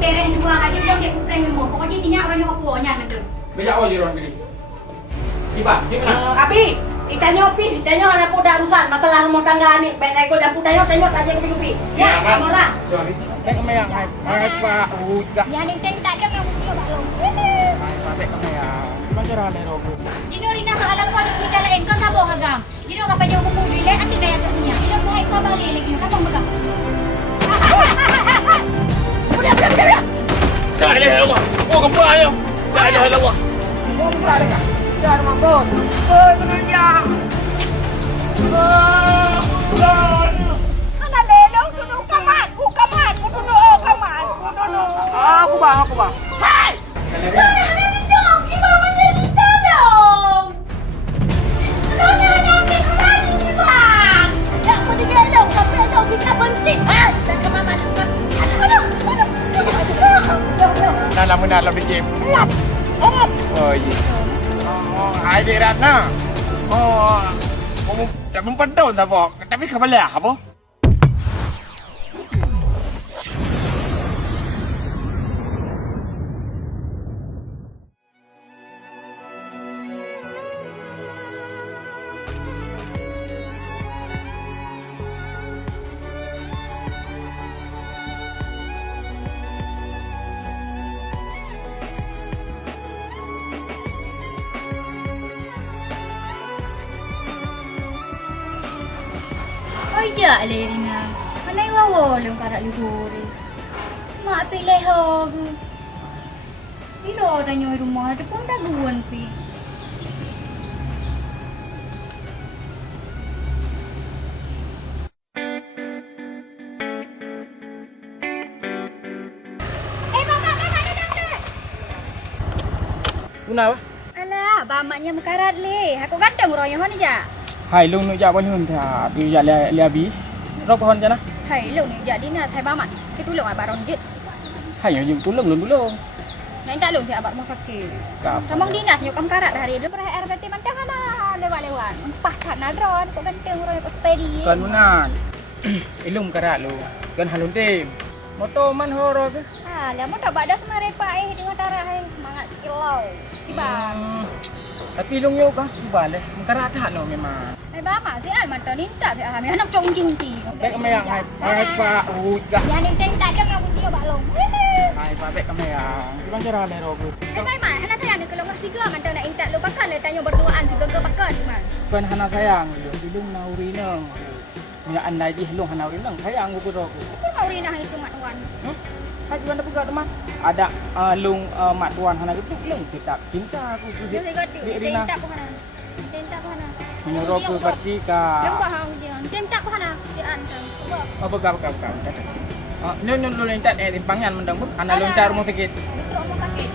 beres dua kali dia dia prank semua. Pokoknya sini orangnya Papua nyan ada. Bejak awal je orang gini. Tiba, dia mana? Abi, ditanya anak muda urusan masalah rumah tangga ni. Baik kau dah tanya tanya kopi. Ya, kamu orang. Sorry. Tek kami yang hai pak udah. Yang ning tak ada yang dia balong. Hai pak tek kami ya. Gimana cara le rogo? Jino rina ka alam ko ada kita lain kan sabo hagam. Jino ka pa yung bumuli le ati daya atas niya. Ilo buhay ka bali lagi na pang baga. Udah. La ilaha illallah. Oh, kembali. La ilaha illallah. Oh, bukan ada. Dah mabon. Oh, benar dia. Mana lelong duduk kamar. Ku duduk kamar. Aku bang. Hai. Dong, ibawa jadi tolong. Tolong nanti kembali, Bang. Tak boleh gelong. Tapi elok kita benci. Dan ke mama cepat. Aduh. Dalam di game. Oh iya. Oh, hai dia Ratna. Oh, kamu tak mempan tak bok. Tapi kembali apa? Oi ja Lerina. Mana iwawo lem karak lihuri. Mak pilih hogu. Piro orang nyoi rumah ada pun daguan pi. Mama ada datang. Kenapa? Alah, bamaknya mekarat le. Aku ganteng orang yang mana ja? Hai lu nu ja balun tha. Bi ja le bi. Ro pohon jana. Thầy lúc này giờ đi nè thầy ba mặt cái túi lượng à bà đòn chết. Hai yang tulung dulu. Nah ini tak lung siapa mau sakit. Ka. Kamu di nak nyokam karat hari itu pernah RPT macam mana lewat. Empat kan nadron kok ganteng orang yang steady. Kan munan. Ilum karat lu. Kan halun tim. Moto man horo ke? Ah, lah mau dapat dah sebenarnya pak di utara semangat kilau. Tiba. Tapi ilung yo ka balik. Karat tak no memang. Ba mà sẽ ăn mà tao nín ta thì à mày nó trông chinh tì. Baik kami yang hai pak udah. Nhà nên tên ta cho nhau một tiêu bạc lồng. Hai pak baik kami yang. Gimana cara le rogo? Cái mà hắn thấy ăn được kalau ngasih ke man tao nak intak lu bakal le tanya berduaan juga ke bakal di mana. Kan hana sayang ilung nauri nang. Nya andai di ilung hana nauri nang sayang ku rogo. Kau mau rina itu mat wan. Hai juan buka teman. Ada lung mat tuan hana itu lung kita cinta aku. Dia saya gadi. Dia intak ke mana? Dia intak ke mana? Menurut seperti ka. Lembah hang dia. Dia intak ke mana? Dia antang. Oh buka. Nun lu lentat timpangan mendang buk. Ana lontar rumah sakit. Betul rumah sakit.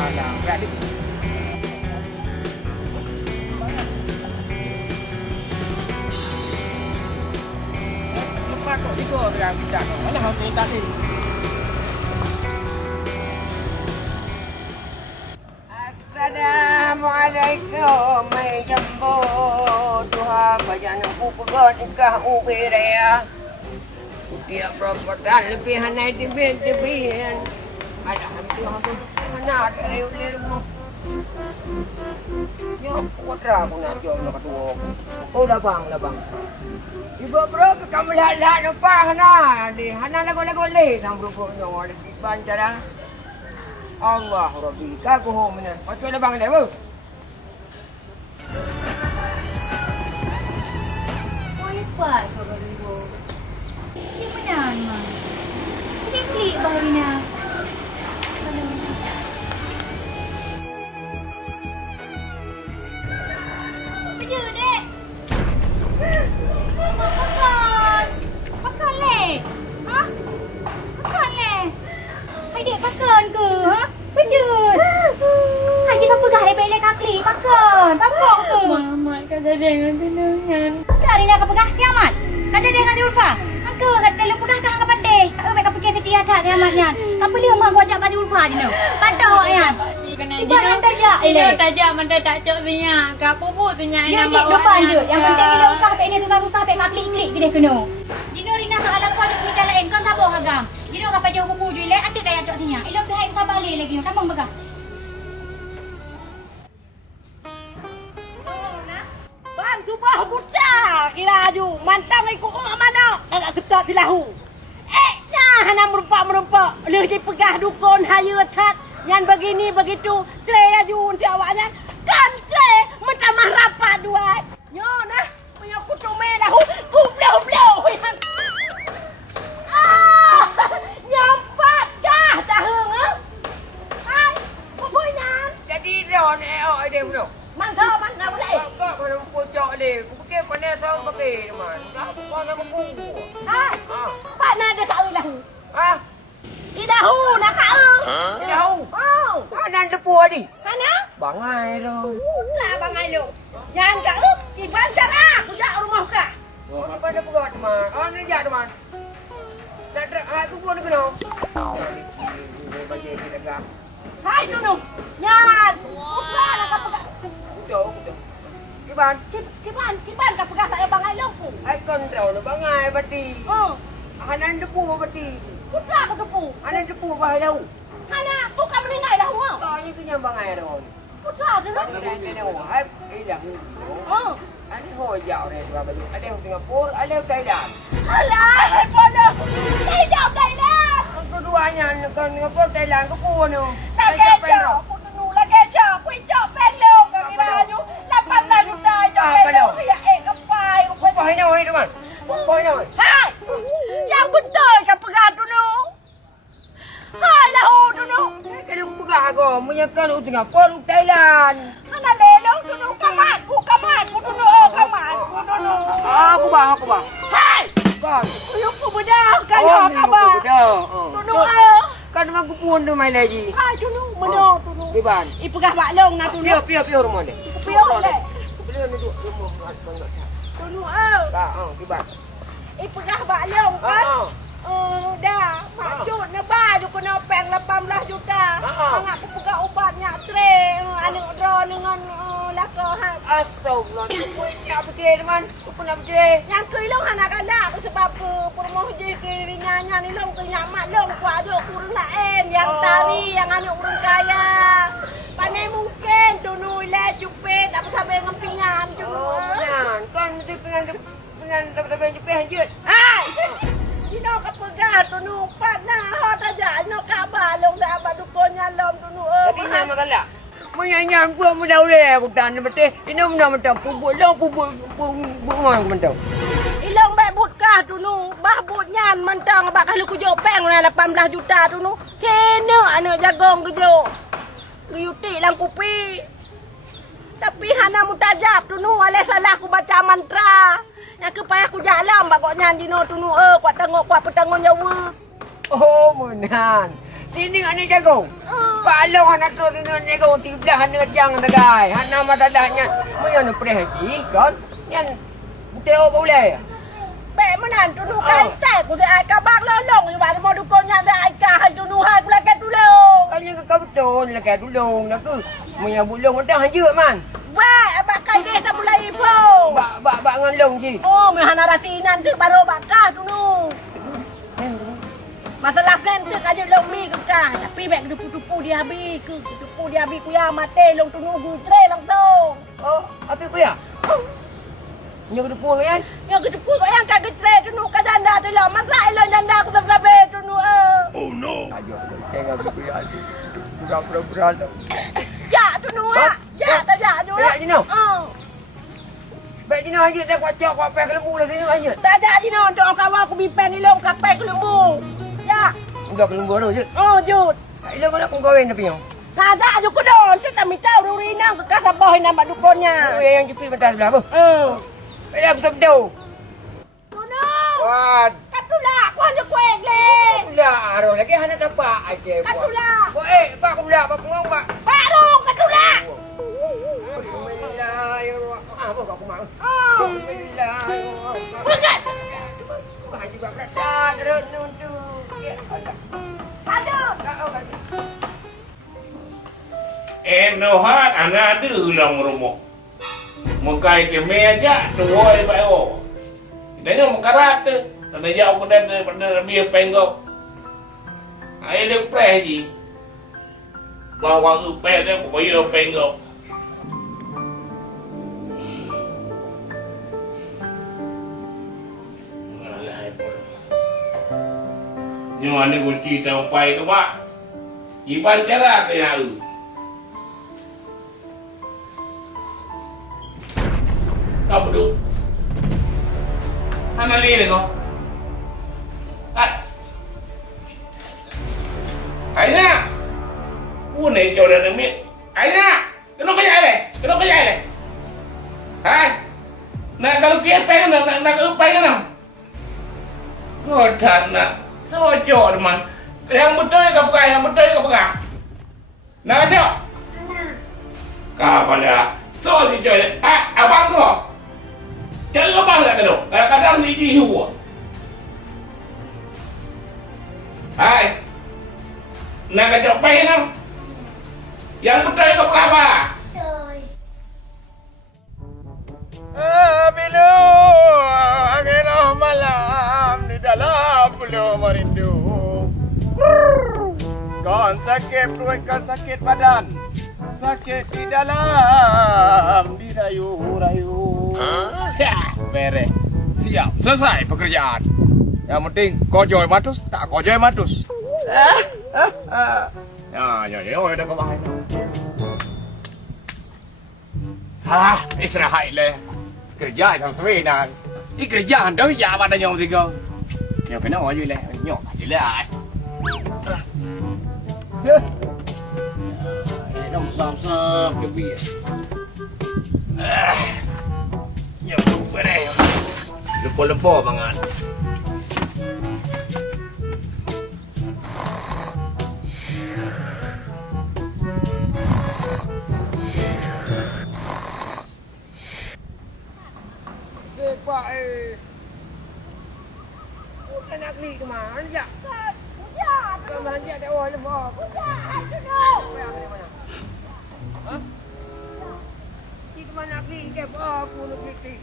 Alah, enggak di. Lupa kok itu yang tidak. Mana harus minta sih. Assalamualaikum mai jambo Tuhan bajan aku pegon ikah uberea dia properkan lebih hanai dibin alhamdulillah aku mana ada lewat yo putra aku nak jual nak kedua oh labang ibu bro kamu lihat lupa hana lagu le nang bro nyawa di bancara Allah Rabbi, kau ho mana? Macam mana bang lewu? Wifi kau baru. Ini mana mah? Ini klik barunya. Baju dek. Makan le. Hah? Makan le. Hai dek makan ke? Ha? Betul. Hai jika pegah dia belek kakli makan. Tampak ke? Mama kan jadi dengan tenangan. Dari nak pegah siamat. Kan jadi dengan Ulfa. Angka kat dalam pegah kah angka pandai. Mereka fikir setia tak siamatnya. Apa dia mah gua ajak bagi Ulfa je no. Padah awak yan. Jangan tajak. Ini tajak mana tak cok sinya. Kak pupu sinya Dia yang cik depan je. Yang penting dia Ulfa pek ni susah-susah pek klik-klik dia kena. Jino rina ka alam ko ada kita lain kan sabo hagam. Jadi orang pajak hukum mujui le atik dah cok sini. Ilom dah ikut balik lagi. Kamu baga. Bang subah buta kira aju mantang ikut orang mana nak ketat dilahu. Nah hana merempak leh je pegah dukun hayu tat nyan begini begitu tre aju untuk awaknya kan tre mentamah rapat dua. Nyo nah punya kutu melahu kublau han. Nyampat dah tahung ah. Hai, boy nan. Jadi ron dia bro. Mangsa boleh. Kak kalau pocok dia, aku pakai pandai tahu pakai teman. Kak kau nak aku. Hai. Pak nak ada kau lahu. Ah, Idahu nak kau. tahu. Oh. Anan depu ni. Mana? Bangai ron. Lah bangai lu. Jangan kau iban cara aku jak rumah kah. Oh, apa ada pegat teman? Oh, ni jak teman. Tak ada, aku pun nak kena. Ni bagi kita gam. Hai sunu. Nyan. Bukan nak pegang. Betul. Iban, Kiban kau pegang saya bangai lu. ai kontrol na bangai bati. Oh. Anan depu bati. Kuda aku tepu. Anan depu bahaya. Hana bukan meninggal dah wah. Kau ni kena bangai ron. Kuda tu nak. Ada hai hilang. Oh. Ani ho jauh ni dua baju. Ada yang Singapura, ada yang Thailand. Alah, polo. Dah jauh dah dah. Keduanya kan Singapura, Thailand ke pun tu. Lagi jauh. Aku tunggu lagi jauh. Aku jauh pelo kau kira aju. 8 juta jauh pelo. Ya kepai. Apa ini oi teman? Apa ini oi? Hai. Yang betul kau pegang dulu. Alah, dulu. Kalau pegah aku, menyekan u Singapura, Thailand. Hana lelong dulu kamatku dulu. Kamatku dulu. Aku bah. Hai. Kan. Aku bedah kalau kabar. Dulu. Kan memang aku pun tu mai lagi. Hai dulu, benar dulu. Iban. Ipegah baklong nak dulu. Pio rumah ni. Pion le. Beliau ni rumah banget. Dulu Tak, Iban. Ipegah baklong kan. Oh, dah. Maksud na ba du kena peng 18 juta. Angak aku pegang ubatnya tre. Anu dro dengan laka ha. Astagfirullah. Aku nak pergi teman. Aku nak pergi. Yang tu ilong anak anak sebab permoh je kirinya ni long tu nyamak long kuat je kurang lain yang tari yang anak urang kaya. Pandai mungkin tu nule jupit tak sampai ngempingan tu. Benar. Kan mesti pengan dapat jepeh anjut. Hai. Dino ka pegang tu nu patna hot aja no ka balong dah abad dukonya lom tu nu. Jadi yang masalah. Menyanyi pun mudah boleh aku tan betul. Ini mudah macam pubuk ngon mentau. Ilong baik but kah tu nu. Bah but nyan mentang abak kalau kujo peng na 18 juta tu nu. Kena anak jagong kujo. Riuti lang kupi. Tapi hana mutajab tu nu ale salah aku baca mantra. Yang kepayah aku jalan bakok nyan dino tu nu kuat tengok kuat petanggung jawab. Oh menan. Sini ane jago. Balong anak tu sini jago 13 anak jang tagai. Hana mata dahnya. Moyo ni preh haji kan. Yan buteo boleh. Bek menan tu nu kan tak ku ai kabang lolong ni ba mo dukon nyan dah ai ka hai tu nu hai ku lakat tulung. Kan yang kau betul lah dulung nak ke. Moyo bulung dah hajut man. Wah, abak kai deh tak mulai ipo. Bak ngalong ji. Oh, me hana rasinan tu baru bakah tu nu. Masalah sen tu kaje long mi ke kah. Tapi bek dupu-dupu dia habis ke dupu dia habis ku ya mate long tu nu gu tre langsung. Oh, apa ku ya? Ni ke depu kan? Yo ke dupu kok yang kagak tre tu nu ka janda tu lo. Masa ilo janda ku sabe tu nu. Ayo, tengok aku ya. Berat-berat. Ya tu nu ya. Ya tak ya tu. Ya Jino. Baik Jino hajut dah kuat cok kuat pek lembu lah Jino hajut. Tak ya Jino untuk kawan aku bipen ni long kapek lembu. Ya. Udah ke lembu baru jut. Oh, jut. Ilo mana aku kawin tapi yang. Kada aja ku don, tu tak minta uri nang ke kasar boy nama dukonnya. Yang jepi batas sebelah apa? Baik aku sabdo. Tuno. Wah, Katula, ku hanya kuek le. pula aroh lagi hana dapat aje. Katula. Pak aku pula, pak pengong pak. Baru katula. Alhamdulillah. Apa kau mau? Oh. Alhamdulillah. Bukan. Haji bab dah terus nuntu. Ya, ada. Ada. Enohat anak ada ulang rumah. Mukai ke meja dua bayo. Kita ni makarat tu. Tanda jauh pada biar penggok. Ai dia press je. Bawa upet dia pokoknya penggok. Nhưng mà nếu con chi tao quay các bạn chỉ ban chết ra cái nhà tao mà đúng anh đi được không ấy nha buôn này chỗ này đừng biết ấy nha cái nó cái dây này cái nó cái dây này hai nè kalau kia pengen nè ướp pengen nào kau thật nè so cok teman yang betul ke bukan yang betul ke bukan nak cok kapan ya so si cok abang tu cak abang tak kena kadang si ihu hai nak cok pengen nào yang betul ke bukan apa Binu, angin malam di dalam pulau merindu. Kan sakit perut, kan sakit badan, sakit di dalam dirayu-rayu. Siap, beres. Siap, selesai pekerjaan. Yang penting kojoy matus, tak kojoy matus. Ya, udah kemarin. Istirahat le. Kerja thằng thuê nè, cái kerja hành đối dạ ba đã nhon gì cơ, nhiều cái nó ở dưới này, nhon gì lại, đông xóm xóm cái bia, nhiều lúc ở đây, lempo banget. Pak anak ni ke mana ya? Ke mana dia ada orang lemah? Di mana nak pergi ke aku nak pergi.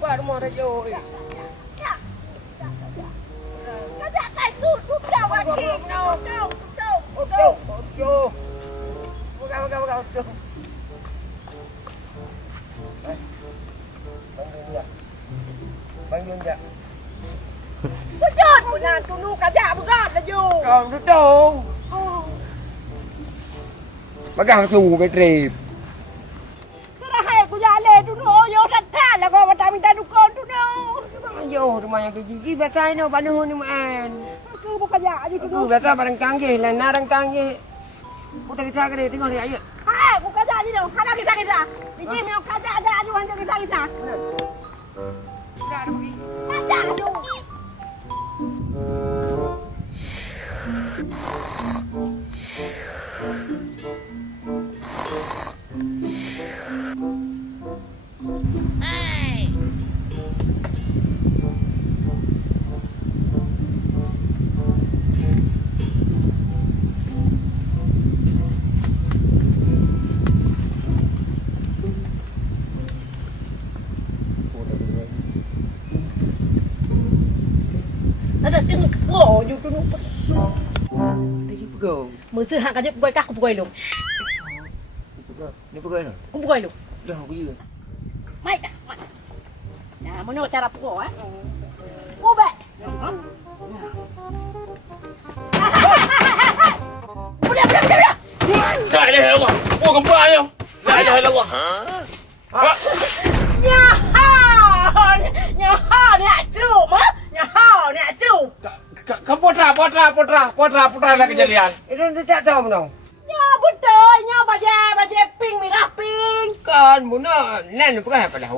Pak rumah dah jauh. Kada kai tu dah lagi. Ojo. Bukan. Bang Yun ya. Betul punan tunu kada begat lah ju. Còn tu tu. Bagang tu cái trip. Sudah hai ku jale tunu yo tatha lah ko mata minta dukon tunu. Yo rumah yang gigi biasa ni panuh ni man. Aku bukan ya aja tunu. Biasa barang kangge lah narang kangge. Putar kita ke dia tengok dia ayo. Hai, bukan ya ni dong. Kada kita. Biji mi kada ada aju hanya kita. Dah ada pergi. Kada aju. Ada tengok oh you tunu. Dia pegau. Mesti hang kaje pegoi kah aku pegoi lu. Ni pegau ni. Aku pegoi lu. Dah aku je. Mai kah? Mai. Nah, mana cara pegoi Ku baik. Boleh. La ilaha illallah. Oh, kembar ni. La ilaha illallah. Nyaha ni acru mah. Nyaha ni acru. Ke putra lah kejadian. Itu dia tak tahu mana. Nya betul, nya baje ping merah ping. Kan buna nan pegau apa dah.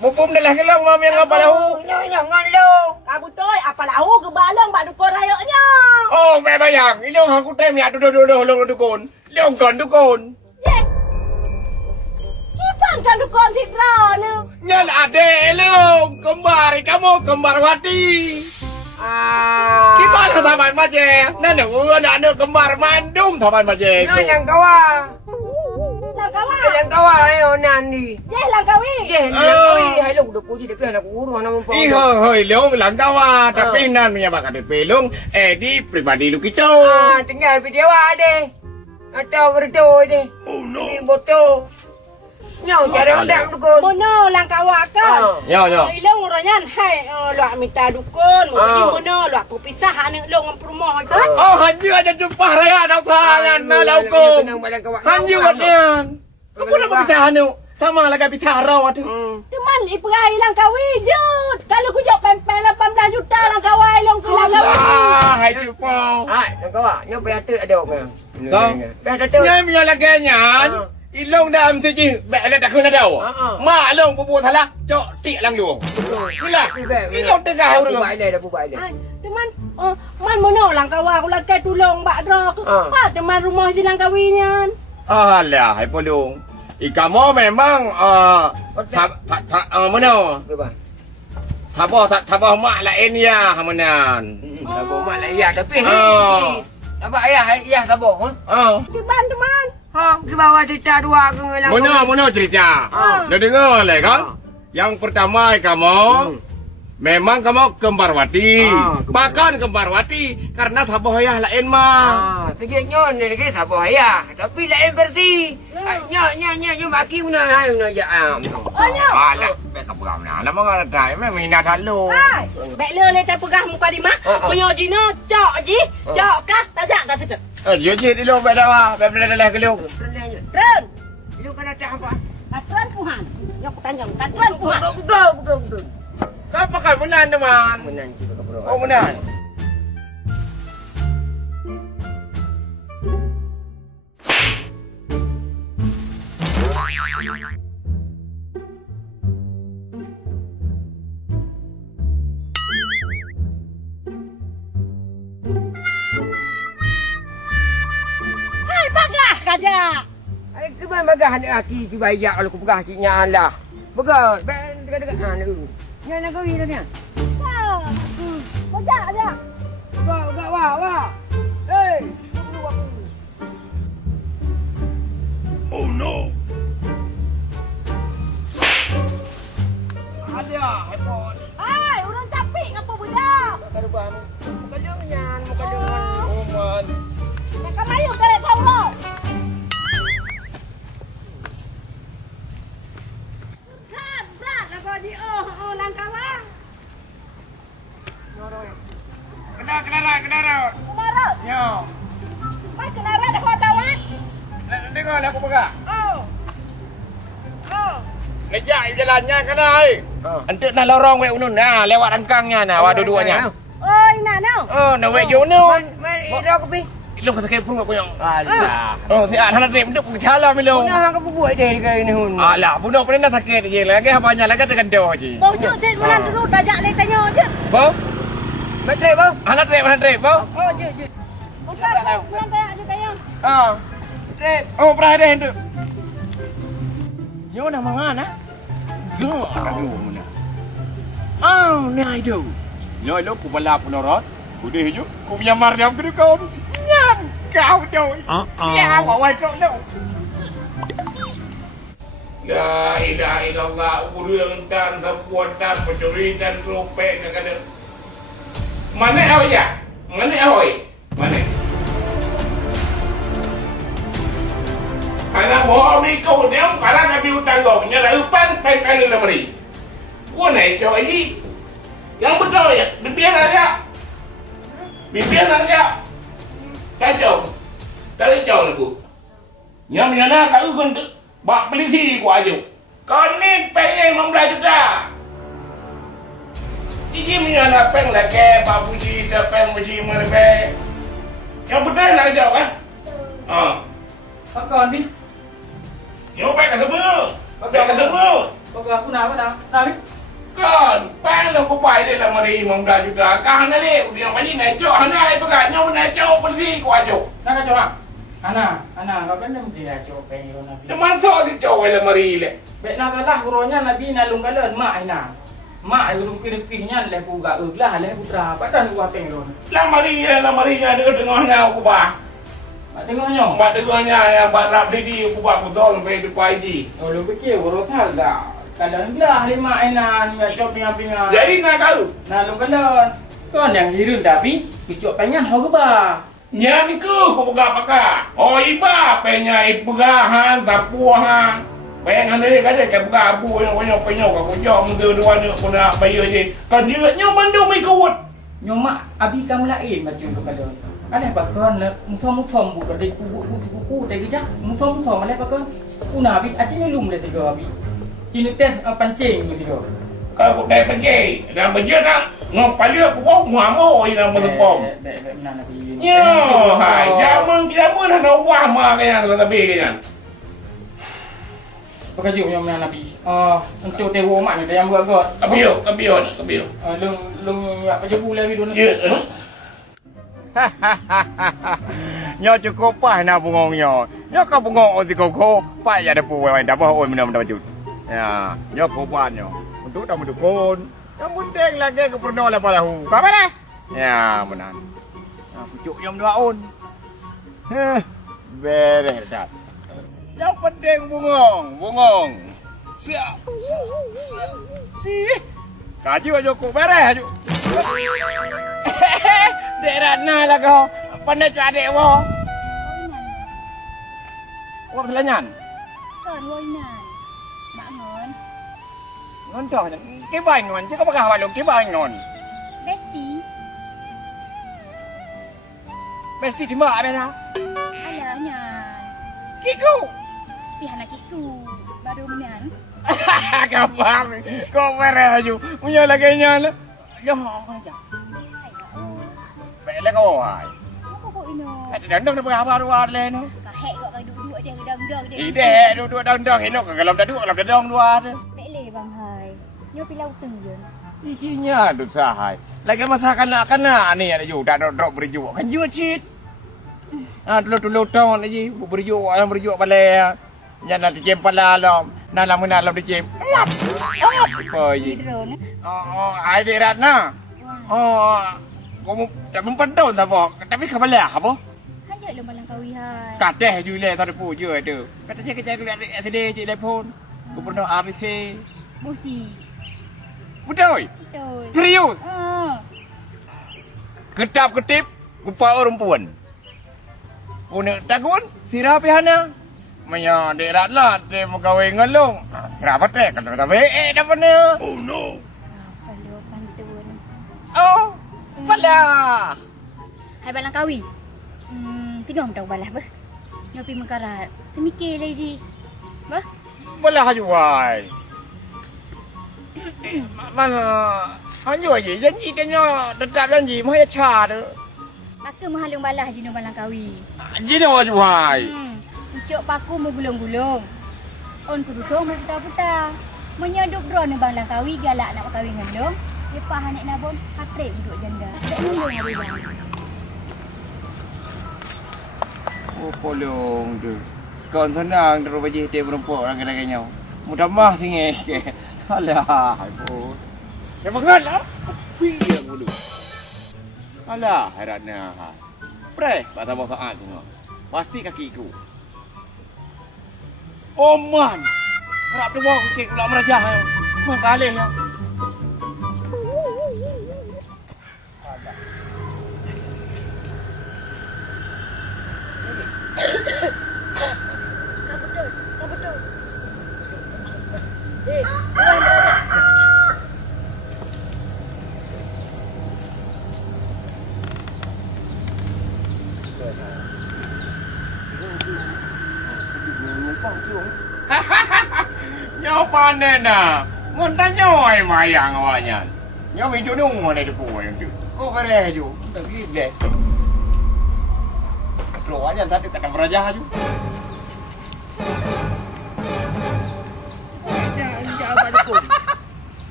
Bupum dah lah kelong ngam yang apa lahu. Nyo ngalo. Ka betul apa lahu ke balong bak dukun rayoknya. Oh, mẹ bayang. Ilong hang ku tem ni adu dukun. Ilong kon dukun. Ye. Kipan kan dukun sidra ni. Nyan ade ilong. Kembar wati. Gimana taman maje? Nan nak kembar mandum taman maje. Nyo yang kawa. Nang Lang kawan ayo nani. Ye lang kawi. Ye lang kawi hai lu dah puji dekat nak urus nama pun. Hoi long langkawa tapi nan punya bakal dipelong di pribadi lu kita. Tinggal video ada. Atau kerja deh. Oh no. Ini botol. Nyaw cara undang dukun. Mono lang kawakan. Yo. Ilong oranyan hai luak minta dukun. Mono luak pupisah ane long rumah kan. Oh hanju aja jumpa raya dak tangan na laukum. Hanju atian. Apa nak bicara nu? Sama lagi bicara waktu. Teman iperai lang kawi jut. Kalau ku jok pempel 18 juta lang kawai long ku lang kawi. Hai jumpa. Hai lang kawa. Nyo pihak ada orang. Kau. Pihak tu. Nya punya lagi nyan. Ilong dah mesti je. Baik lah dah kena dah. Mak long bubu salah. Cok tik lang luang. Itulah. Ilong tengah orang. Buat dah buat dah. Teman man mono lang kawa aku lagi tulong bak dro. Pa teman rumah silang kawinya. Alah, hai polong. Kamu memang mana? Tabah mak lain ya hamanan. Tabah mak lain ya tapi tabah ayah tabah. Teman. Ke bawah cerita dua ke lang. Mana cerita? Dah dengar lah kan? Yang pertama kamu memang kamu kembarwati. Makan kembarwati karena sabah ayah lain mah. Tegaknya ni ke sabah ayah tapi lain bersih. Nya maki mana hai mana ya. Alah, bek kamu mana? Lama kan dah memang minat halu. Bek le tak pegah muka di mak. Punya jino cok ji. Cok kah tajak tak sedap. Yo je di lo bek dah. Bek dah ke lo. Tren. Lu kan ada apa? Tren puhan. Nyok tanjang tren puhan. Gudang. Kau pakai menan teman. Menan juga ke bro. Oh menan. Hai bagah kaja. Ai ke mana bagah ni laki ki bayak kalau ku pegah ciknya lah. Begah dekat-dekat ni. Nya nak kawin dah ni. Bagah aja. Wah. Hey. Oh no. Ada, handphone. Hai, orang capek ngapa budak? Kalau gua muka jangan. Oh man. Nak kelayu kare tahu lo. Kan, berat lah kau di lang kawang. Kenara. Kenara. Yo. Mai kenara dah kau tawat. Dengar aku pegang. Oh. Ngejak jalannya kan ai. Ente nak lorong wek unun lewat rangkangnya wa dua-duanya. Oi, nak no. Nak wek unun. Mai ira kopi. Lu kata ke perut aku yang. Alah. Si anak rem duk bercala milo. Nak aku buat dia ke ni hun. Alah, budak pernah sakit je lagi banyak lagi tekan dah je. Bau jut set malam dulu tajak le tanya je. Bau? Betul bau. Anak rem bau. Oh, je. Bukan tajak je kaya. Trip. Oh, pernah ada hendak. Yo nak mangan Go, ada mana? Ni ayo. Yo lo ku balap norot. Udah hijau. Ku punya marjam ke kau. Nyang kau jauh. Siapa wai kau dah. La ilaha illallah urang dan sebuatan pencuri dan trompet kadang. Mana awak ya? Mana awak? Mana? Anak bohong ni kau dia kalau nak biu tanggung nyala upan pen lemari. Gua naik cowok ini. Yang betul ya, bibian aja. Kacau. Dari jauh ni bu. Yang menyala kau kan bak polisi gua aja. Kau ni pengen 15 juta. Iji menyala peng lah ke babuji dapat muji merbe. Yang betul nak jauh kan? Apa ni? Yang baik semua. Baik semua. Bapak aku nak apa dah? Kan, pang lo ko pai de la mari 15 juta. Kan na le, udah mali na jo, ana ai pegang nyo na jo polisi ko ajo. Nak coba? Ana, kau kan dia coba pengen nabi. Teman so si jo la mari le. Baik nak kalah kuronya nabi na lungkalan mak ina. Mak belum kira-kiranya le ku gak lah le putra. Padan ku pengen. La mari nya de dengar ngau ko ba. Mak tengoknya. Mak dengarnya yang Mak nak sini aku buat betul sampai depan ini. Oh, lu fikir urutan dah. Kadang gelah lima enan, ya cop pingan-pingan. Jadi nak kau. Nah, lu kalon. Kon yang hirun tapi picok pengen ho ba. Nya ni ke aku pegang pakar. Oh iba penya ipegahan sapuhan. Pengen ni kata ke pegang abu yang penyok aku jom tu dua ni aku nak bayar je. Kan dia mandung mai kuat. Nyomak abi kamu lain macam tu kalon. Ada bakon musom buka dari kuku dari jak. Musom malah bakon. Una abi acing lum le tiga abi. Kini teh pancing tu tiga. Kalau aku dah pergi, dah berjaya nak ngopalio aku bawa muamo yang melempom. Benar nabi. Yo, hai, zaman nak wah mah kaya tapi kaya. Pekajuk yang mana nabi. Untuk tewo mak ni yang buat kot. Kabio. Lung apa je boleh video ni. Ya. Nyo cukup pah nak bungong nyo. Nyo ka bungong o si koko, pa ya de pu wai dah bah oi menam dah ya, nyo kopan nyo. Untuk dah mendukun. Yang penting lagi ke perno lah palahu. Ka mana? Ya, menan. Pucuk yang dua on. Beres dah. Yang penting bungong. Siap. Kaji aja kok beres aja. Dek Ratna lah kau. Pandai cu adik wo. Wah selanyan. Kon woi nan. Mak ngon. Ngon toh. Ke bai ngon. Chứ có bao giờ luôn ke bai ngon. Besti. Mesti di mak biasa. Alah nyan. Kiku. Pihak nak itu. Baru nan. Kau faham. Kau beres aja. Punya lagi nyan. Yo aja. Bela kau ai. Apa kau ino? Ada dandang dah berapa luar le no. Kahek kau duduk dia gedang-gedang dia. Ide duduk dandang hino kalau dah duduk kalau dah dong luar. Bele bang hai. Nyo pilau teng je. Ikinya tu sahai. Lagi masa kanak-kanak ni ada juga dah drop berjuk. Kan juga cit. Dulu tahun lagi berjuk balai. Yang nanti jemput lalam. Nalam dicem. Apa ye? Drone. Ai di Ratna. Kamu tak mempantau tak apa. Tapi kau balai apa? Kan je lu malang kawi hai. Kateh jule tak ada pu je ada. Kata saya kerja lihat SD cik telefon. Gubernur ABC. Buci. Betul. Betul. Serius. Ah. Ketip gupa orang puan. Punya takun sirap hana. Maya derat lah te mengkawin ngalung. Sirap te kan tak baik dah mana. Oh no. Kalau pantun. Oh. Pala. Hai balang kawi. Tingong tau balah bah. Nyo pi mengkarat. Temikir lagi. Bah. Pala hajuai. Mana hanya je janji tanya tetap janji mah ya cha tu. Maka mahalung balah jino balang kawi. Jino hajuai. Ucok paku mau gulung-gulung. On kudutong berputar-putar. Menyaduk drone balang kawi galak nak kawin ngendong. Lepas hanek nabon, hatre duduk janda. Tak nundung hari bang. Oh polong tu. Kon senang terus bagi dia perempuan orang kadang-kadang nhau. Mudah mah singe. Alah, ibu. Ya bangun lah. Piye mulu. Alah, herannya. Pre, bahasa bahasa saat semua. Pasti kakiku. Oman. Kerap tu bawa kek pula merajah. Mengalih ya. Nyaw panen na. Ngonta nyoy mayang awalnya. Nyaw itu nung mana depu yang tu. Kau kare ju. Lagi deh. Keluar aja tadi kata merajah ju.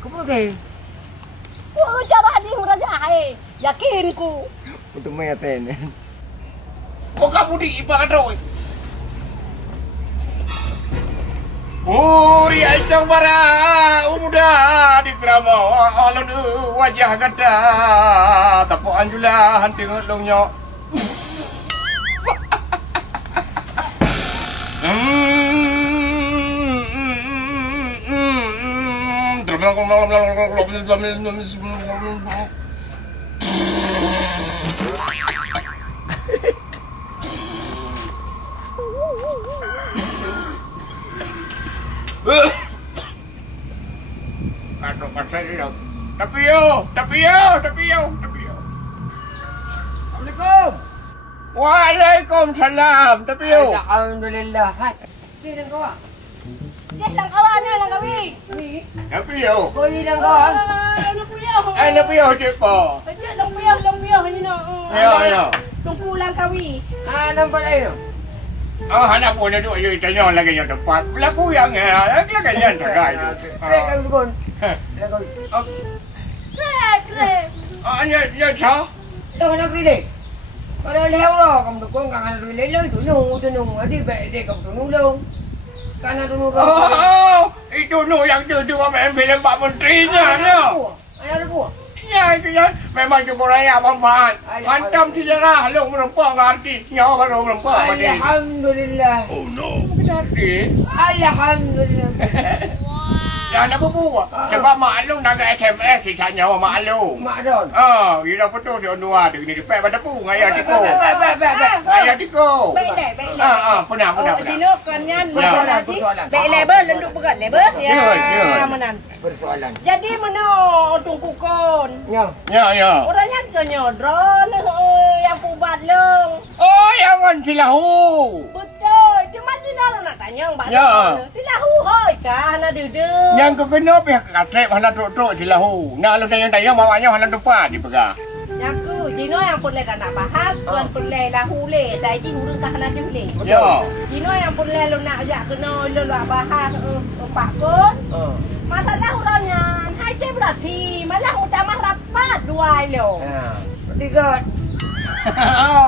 Kamu ke? Cara ni raja hai. Yakin ku. Untuk mayaten. Kau kamu di ibarat roy. Uri aicang bara umuda di serama alon wajah gada tapo anjula hanting longnya Aduh, pasal dia. Tapi yo. Assalamualaikum. Waalaikumsalam. Tapi yo. Alhamdulillah. Hai. Ni lang ko ah. Yes, lang kawan lang kami. Tapi yo. Ko ni lang ko ah. Ano po yun? Ano po yo, Tipo? Ayan, lang po yun. Ano? Yo. Tungkulan kami. Anong pala yun? Oh, hanap po na doon yung itanyo lagi yung tempat. Laku yang lagi yan tagay. Trek ang dukon. Trek. Yan siya? Ito ka nag-relay. Kalau lehaw lo, kamu dukon ka nga nag-relay lo. Tunong. Adi ba, edi ka tunulong. Kana tunulong. Oh, itu no yang dua main film Pak Menterinya, no? Ano po? Ya, itu yan. Memang cukup raya manfaat. Hantam sejarah, lo merempah ngerti. Nyawa baru merempah. Alhamdulillah. Oh no, kenapa? Alhamdulillah. Jangan apa buat. Sebab maklum nak SMS si nyawa maklum. Mak Don. Gila betul si Onua tu ni dipek pada pung ayah tiko. Baik. Ayah tiko. Baik. Pernah. Dino kanyan bersoalan. Baik lebar lenduk pegat lebar. Ya, menan. Persoalan. Jadi mana tungku kon? Ya. Orangnya ke nyodron yang pubat long. Oh, yang on silahu. Betul. Cuma Dino nak tanya Mbak. Ya. Silahu hoi kah nak duduk. Yang kena pihak katrep hana tok silahu. Nak lu tayang bawanya hana depan dipegang. Yang ku Dino yang boleh kan nak bahas, tuan boleh lahu le, tapi hurung tak nak dulu. Ya. Dino yang boleh lu nak ajak kena lu bahas Pak kon. Masalah orangnya, hai je berasi, malah utama rapat dua lo. Tiga.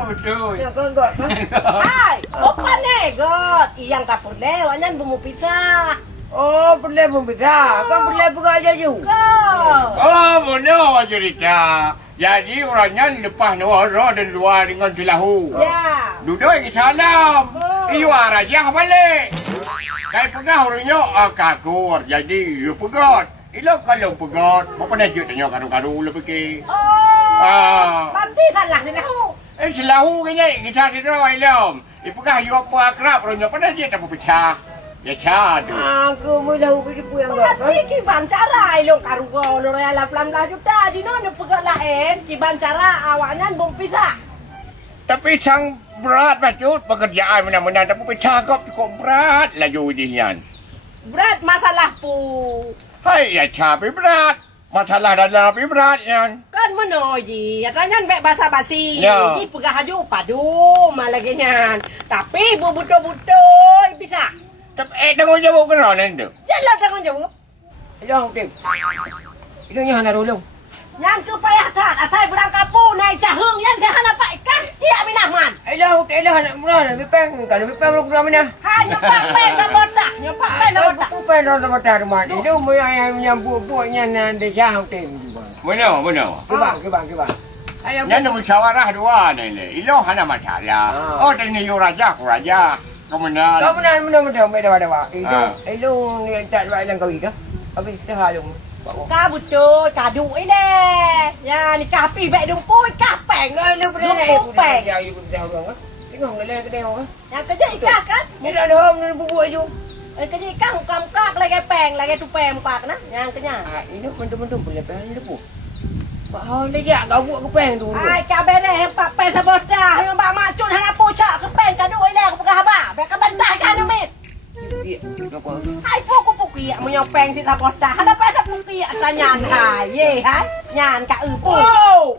Betul. Ya kon got. Hai, opa ne got, yang tak boleh, wanyan bumbu pisah. Oh, boleh membeza. Kan boleh buka aja juga. Kau. Oh, benar cerita. Jadi orangnya lepas Nuara dan luar dengan silahu. Ya. Duduk ke salam. Iwa raja balik. Kaya pegah orangnya kakur. Jadi you pegat. Ilo kalau pegat. Apa nak cik tanya karu-karu lebih ke. Oh. Berarti salah silahu. Silahu kaya kita sidra ilam. Ipegah you apa akrab orangnya. Apa nak cik tak pecah. Ya cadu. Aku mau lahu pergi puyang got. Berarti kiban cara ilong karugo lo raya 18 juta. Dino ni pegat lain. Kiban cara awaknya bumbu pisah. Tapi sang berat bacut pekerjaan mana-mana. Tapi cakap cukup berat lah judian. Berat masalah pu. Hai, ya cabai berat. Masalah dalam api berat yan. Kan menoji. Katanya baik basa-basi. Ya. Ini pegah haju padu malagi nyan. Tapi butuh-butuh bisa. Tapi tanggung jawab kerana itu. Jalan tanggung jawab. Ilo tim. Ilo nya hana rolong. Yang kepayah tat. Asal berangkat pu naik cahung. Yang dah hana pak ikan. Dia minah man. Ilo hana murah. Bipeng. Kalau bipeng lu kurang mana? Ha nyopak pen sabota. Nyopak pen sabota. Aku pengen nonton pada rumah. Itu mau yang buat-buatnya nanti jahang tim juga. Benar. Kibang. Ayo. Yang nak musyawarah dua ni. Ilo hana masalah. Oh, tadi you raja, aku raja. Kemenang. Kau benar dawa. Ilo ni tak buat lang kau ika. Habis kita halung. Ka betul. Kadu ini. Ya ni kapi baik dumpui. Kapeng. Ilo benar ni. Dumpui. Ya, you dah halung. Tengok dah ke dia orang. Yang kerja ikan kan? Ni dah ada orang buat je. Kerja ikan hukam-kak lagi peng. Lagi tupeng pak na. Yang kenyang. Ini bentuk-bentuk boleh pengen lepu. Pak hau ni dia kau buat kepeng dulu. Ai kabe ni pak pen sabota. Yang pak macun hana pucak ke pen kadu ile aku pegah haba. Bek bentai kan mit. Iya, kau. Hai puku-puku ya menyopeng si sabota. Hana pada puku ya tanyan hai. Ye hai. Nyan ka pu. Oh.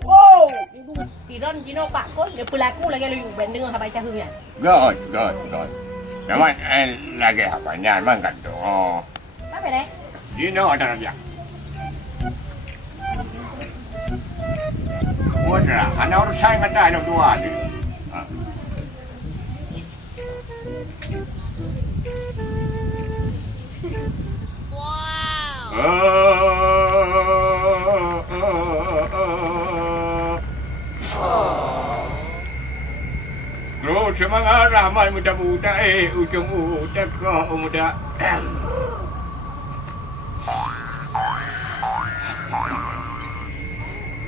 Tiron jino pak kon dia pelaku lagi lu ben dengar haba cahung ya. God. Memang lagi apa ni? Memang kan tu. Oh. Apa ni? Dino ada raja. Mudah. Hana urusan kata ada dua ni. Bro, semangat rahmat muda-muda ujung muda kau muda.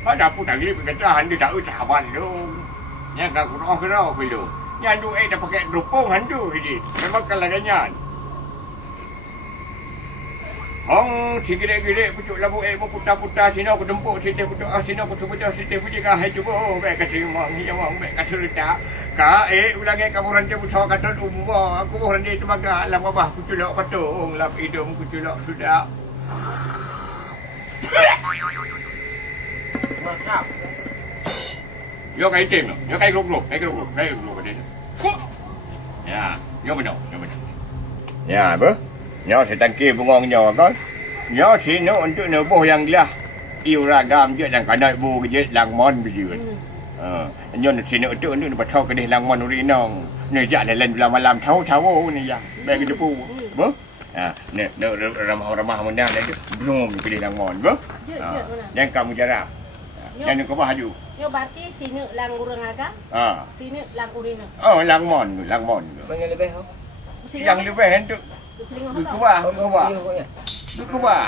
Ada pun tak gini pekerjaan dia tak usahawan tu. Yang kat kurang kerau perlu. Yang tu dah pakai dropong hantu ini. Memang kalah ganyan. Hong sigire-gire pucuk labu mo putar-putar sini aku dempuk sini pucuk sini aku sebedah sini puji kah hai cuba baik kata mak ni awak baik kata letak ka ulang kamu rantai pusau kata umur aku boh rantai tu maga alam babah pucuk lak patung lap hidung pucuk lak sudah mantap yo kai tim yo kai grup dia ya yo benar ya apa Nyo setangki bungong nyo kan. Nyo sini untuk nebuh yang lah. Iu ragam je yang kadai bu je langmon biji. Nyo sini untuk patau kedih langmon urinong. Ni jak lain malam tahu ni ya. Bagi depu. Bo? Ni ramah mendang dah tu. Belum kedih langmon, bo? Yang kamu jarap. Yang kau baju. Yo berarti sini lang urang agak. Sini lang urina. Oh, langmon. Banyak lebih ho. Yang lebih hendak Dukubah. Dukubah.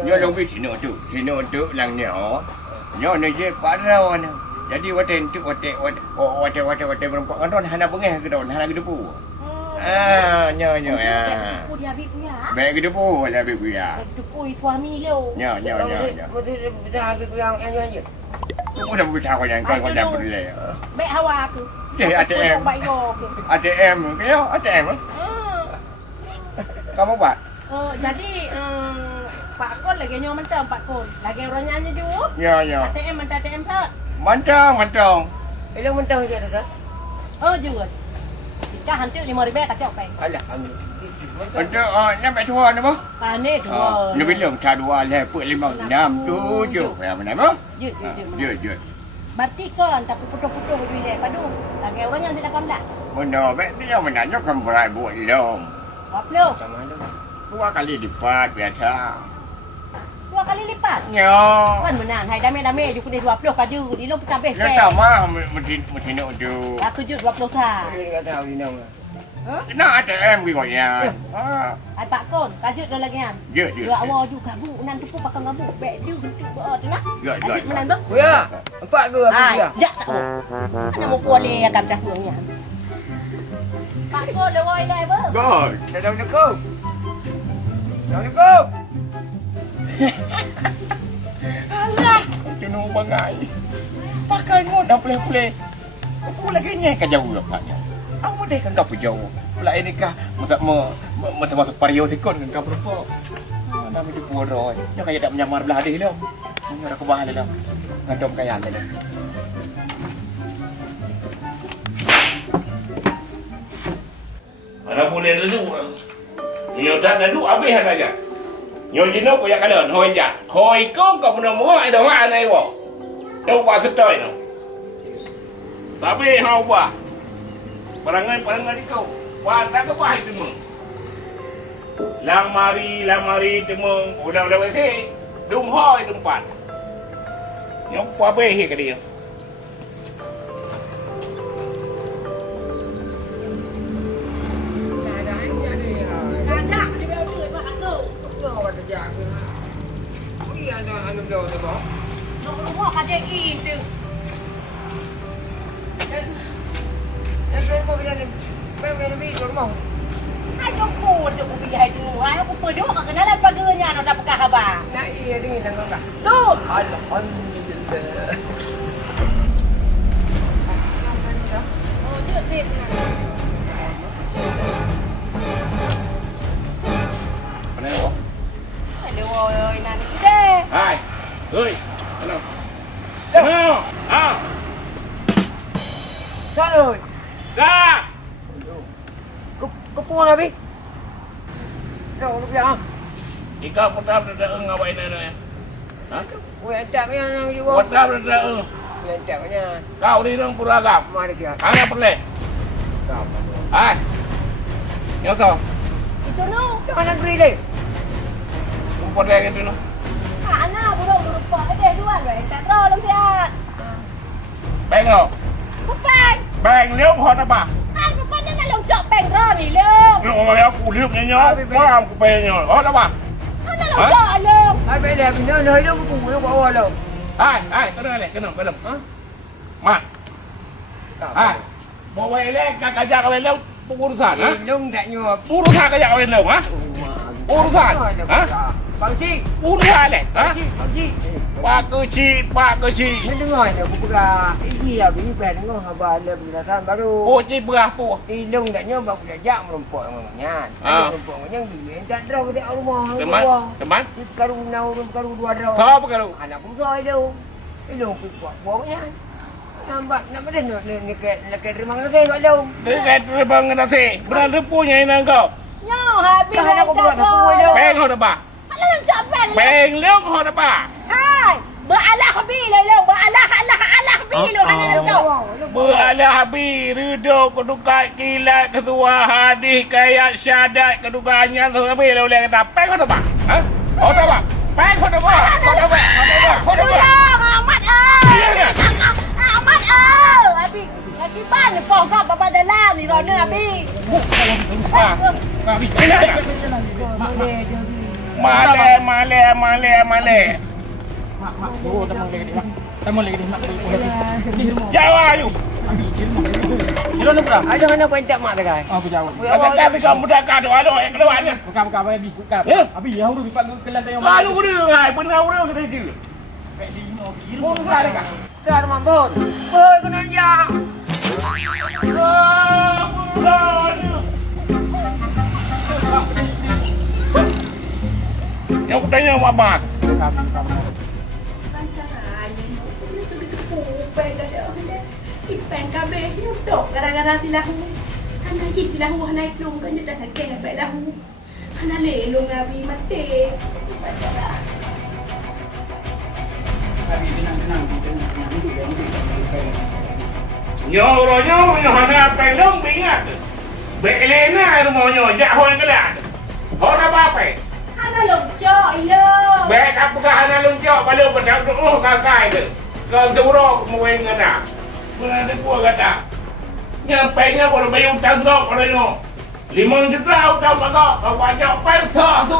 Nyo lebih sini tu lang nyo. Nyo ni je parau ni. Jadi waten tu waten berempat kan hana bengeh ke don hana gedepu. Nyo ya. Depu dia habis punya. Baik gedepu lah habis ya. Depu suami lo. Nyo. Betul betul habis yang je. Aku dah berbicara kau yang kau dah boleh. Baik hawa tu. ATM. ATM. Kau ATM. Kamu buat? Jadi Pak Kon lagi nyawa mentang Pak Kon. Lagi orang nyanyi juga. Ya. ATM mentang ATM sat. Mantang. Elok mentang je dah. Oh juga. Jika hantu 5,000 tak cok peng. Alah kami. Untuk nampak tua ni apa? Panik dua. Ni bilang tak dua lah, put 5, 6, 7. Ya mana apa? Je. Berarti kon tapi putus-putus duit dia padu. Lagi orang yang tidak pamdak. Benar, dia menanya kan berat buat long. Apa? Sama ada. 2 kali lipat biasa. 2 kali lipat. Ya. Kan menan hai dame ju kena 20 kaju di lu pecah beh. Ya tak mah mesti nak tu. Aku ju 20 sa. Ini kata awak dinong. Nak ATM kau ya. Ai Pak Kon, kaju dah lagi kan. Ya. Dua awak ju gabu nan tu pun pakai gabu. Bek dia gitu tu nah. Ya. Menan bang. Kuya. Empat ke apa Ai, dia? ya tak. Ana mau kuali akan cah punya. Pak Kon lewai lai ber. Gol. Assalamualaikum. Assalamualaikum. Alah, jenuh bangai. Pakai mu dah boleh. Aku lagi nyek jauh lapaknya. Aku deh kan kau jauh. Pula ini kah masa pario tikon kan kau berapa. Dah mesti puroi. Dia kayak tak menyamar belah dia dah. Ni aku bahal dah. Ngadom kayan dah. Anak boleh tu. Nyo dah duk habis aja. Nyo jino ko ya kalon hoi ja. Hoi ko pun mo ai do ma nai wo. Đâu qua setoi no. Tapi hau ba. Parangan di kau. Wan tak ke bai tu mung. Lang mari tu mung. Udah wesi. Dum hoi tempat. Nyo pa be he ke dia. Ada dia duit Pak tu. Lo kata jak ke. Ui ada anu do tu boh. Nak rumah kaje itu. Yang kau bila ni. Bila ni rumah. Ai jumpa tu aku pergi hai tu. Ai aku pergi kat kenalan paganya nak dapat khabar. Nak iya dengan lang kau. Tu. Alhamdulillah. Oh, dia tip. Mana yo? Ada oi nan ide. Hai. Oi. Hello. Hello. Sana. Dah. Kau pun habis. Kau biar. Ika putar dah ngawai nana. Ha? Ui antak punya nang juga. Putar dah. Ui antak punya. Kau di nang puragam. Mari dia. Ana perle. Kau. Hai. Yo so. Itu no. Jangan negeri ni. Umpat lagi tu no. Anak burung berupa ada dua weh. Tak tahu lam siat. Bang no. Bukan. Bang liu hot apa? Ai bukan nak longcok peng ro ni lom. Yo aku liu nya. Wah aku pe nya. Hot apa? Ana longcok lom. Ai bây giờ mình nơi đâu cũng nó có đâu. Ai, cái này cái nằm. Mà. Ai. Mau quay lên, kajak kau lên urusan, ha? Lung tak nyo. Urusan kajak kau lên ha? Urusan, ha? Bang Cik. Urusan le, ha? Bang Cik. Pak kecil. Ni dengar ni aku pula iji habis ni plan dengar abah ada penjelasan baru. Cik berapa? Ilung tak nyo bang belajar merompok ngomongnya. Merompok yang duit tak draw ke rumah. Teman? Karu nau karu dua draw. Siapa karu? Anak pun soi tu. Ilung pi buat-buatnya. Nampak ni ke rumah nak ke kat lu. Dekat terbang nasi. Benar punya ini kau. Nyo habis Kau nak buat apa lu? Peng kau dah Alah yang cak pen. Peng leong kau dah Hai, beralah habi lah, beralah habi lu hanya nak cak. Beralah habis ridho keduka kilat ketua hadis kayak syahadat kedukaannya sampai oleh kata peng kau dah ha? Kau dah peng kau dah kau dah Amat Amat Abi lagi banyak pokok bapa dalam ni rona Abi. Male. Mak. Oh, tamang lagi. Mak. Jawab ayu. Jilo ni berapa? Ada mana kuentak mak tak kai? Aku jawab. Kata kamu dah kado keluar dia. Buka abi buka. Abi yang udah dipak kelan tayong. Lalu gua benar kita dia. Pun sare ka. Kar mambon. Boy kena ya. Yang aku tanya Muhammad. Ipan kabeh nyutok gara-gara tilahu. Hana cik tilahu hana iklung kan dia dah kena baik lahu. Hana lelong Abi mati. Abi tenang. Nyo hana pelong bingat. Belena rumahnya jak hoan kelat. Hona apa? Hana longcok yo. Baik apa kah hana longcok balu pedang tu kakai tu. Kau suruh mueng ngana. Mana gua kata. Nyampainya kalau bayar utang dok kalau nyo. 5 juta utang makak kau pajak peltak su.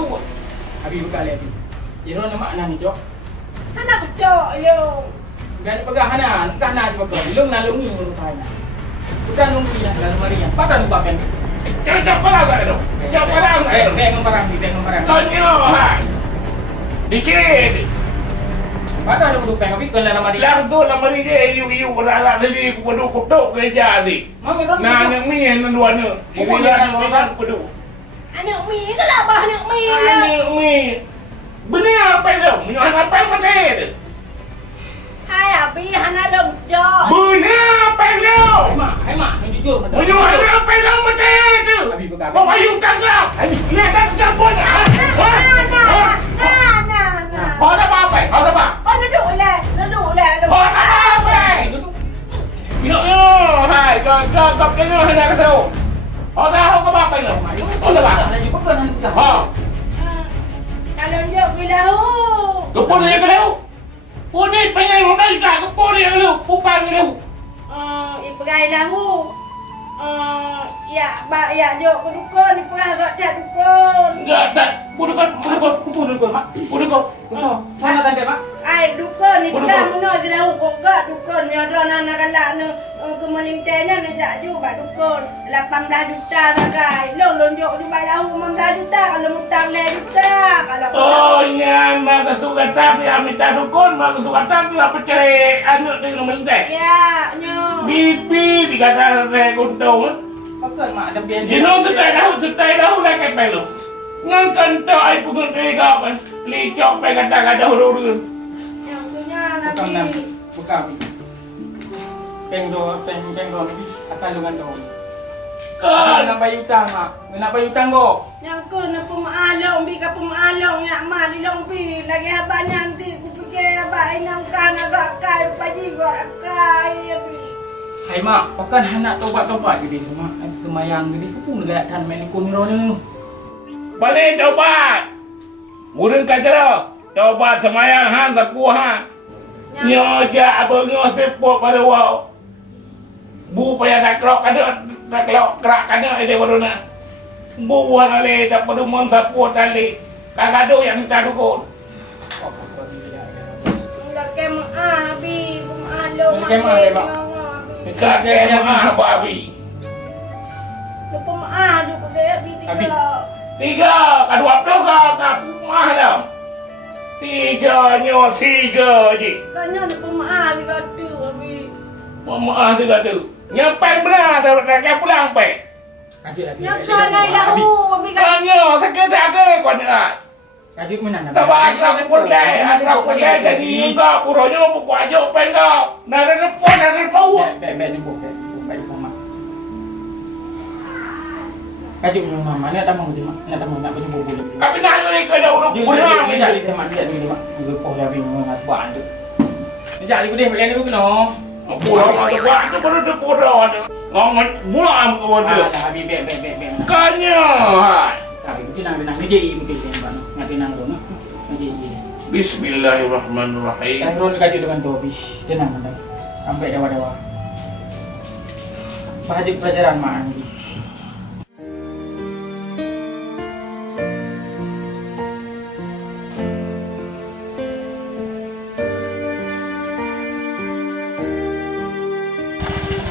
Abi buka lagi. Jiro nama nang jok. Hana kecok yo. Gani pegah hana, kana di pegah. Lung nalungi urus saya. Bukan lungki lah dalam marian. Patan bakan. Jangan pala tak tu. Jangan pala tak tu. Beng barang. Kau nyo hai. Dikit. Patan lu peng abi kelan dalam marian. Langsung lama ni je iu beralak sendiri kudu kerja ni. Mami ron. Nah yang ni yang dua ni. Ini kan kudu. Anak mi ke lah bah anak mi lah. Ni. Benar apa itu? Minyak apa mati tu? Hai Abi hana longcok. Benar apa itu? Hai mak, jujur. Minyak apa itu mati tu? Abi buka. Bawa you tangkap. Lihat tak campur tak? Nah. Kau dah apa? Oh duduk lah. Kau dah apa? Hai, kau tengok hendak kesau. Kau dah apa itu? Kau dah apa? Ada juga kan hanya. Ha. Kalau dia bilau. Kepun dia kalau. Punit pengen modal tak kepun dia kalau. Pupan dia. Iperai lahu. Ya dia ke dukun, iperai agak dah dukun. Enggak tak. Bunuh mak. Bunuh kau. Mana tanda mak? Ai dukun ni pegang mana je lahu kok gak dukun ni ada anak galak ni. Kemenintainya ni tak juga dukun. 18 juta sakai. Lonjok juga lahu 15 juta kalau mutang 5 juta. Kalau Oh nyan mak kesukatan dia minta dukun mak kesukatan dia percaya anak dia mentai. ya, nyo. Bibi dikata saya kuntung. Pakai mak ada biar. You know setai dah lah ke pelu. Ngan kanta ai pungut tega kan. Licok pe kata huru-huru. Yang punya Bukan Nabi. bukan. Peng ni akan lungan do. Kan Nak bayar hutang mak. Nak bayar hutang kok. Yang ku nak pemalong, bi ka pemalong yak ma di long bi. Lagi abang nanti ku fikir abang inang kan agak kai pagi gor kai bi. Hai mak, pakan anak tobat-tobat gede tu mak. Semayang gede tu pun gak tan main ikut ni rona. balik taubat. Murun kacau. Taubat semayang han sapu ha. Nyo ja abang nyo sepok pada wau. Bu payah nak krok kada nak kerak kada ide waruna. Bu wan ale tak perlu mon sapu tali. Kagado yang minta dukun. Abi, pemaalo. Kaya mahal, Pak. Kakek mahal apa Abi? Pemaalo ko deh, Abi Abi. Tiga, kedua tuh kakak mahal dah. Tiganya tiga je. Kanya ada pemaalo kata, Abi. Mahal tiga tu. Nyampai benar dah kakek pulang pe. Kaji lagi. Yang kanai lahu, Abi kata. Tanya sakit ada kau dengar. Kaji mana? Sebab ada pulai jadi juga puronya buku aja penggak. Nara repot nara pau. Baik ni buat baik mama. Kaji punya mama ni ada mau di mana? Ada mau nak punya buku lagi. Tapi nak ni kena urut Dia pulang. dia jadi teman dia ni mak. Dia poh dah bingung ngas buat tu. Dia jadi ku dia beli ni ku kena. Pulang ada buat tu baru tu pulang. Ngomong buang kau dia. Dah habis baik. Kanya. Tapi ku tenang ni jadi mungkin dia kan. Ngapi nang tu. Jadi. Bismillahirrahmanirrahim. Yang ron kaji dengan dobis. Tenang anda. Sampai dewa-dewa. Bahagia pelajaran mak ni.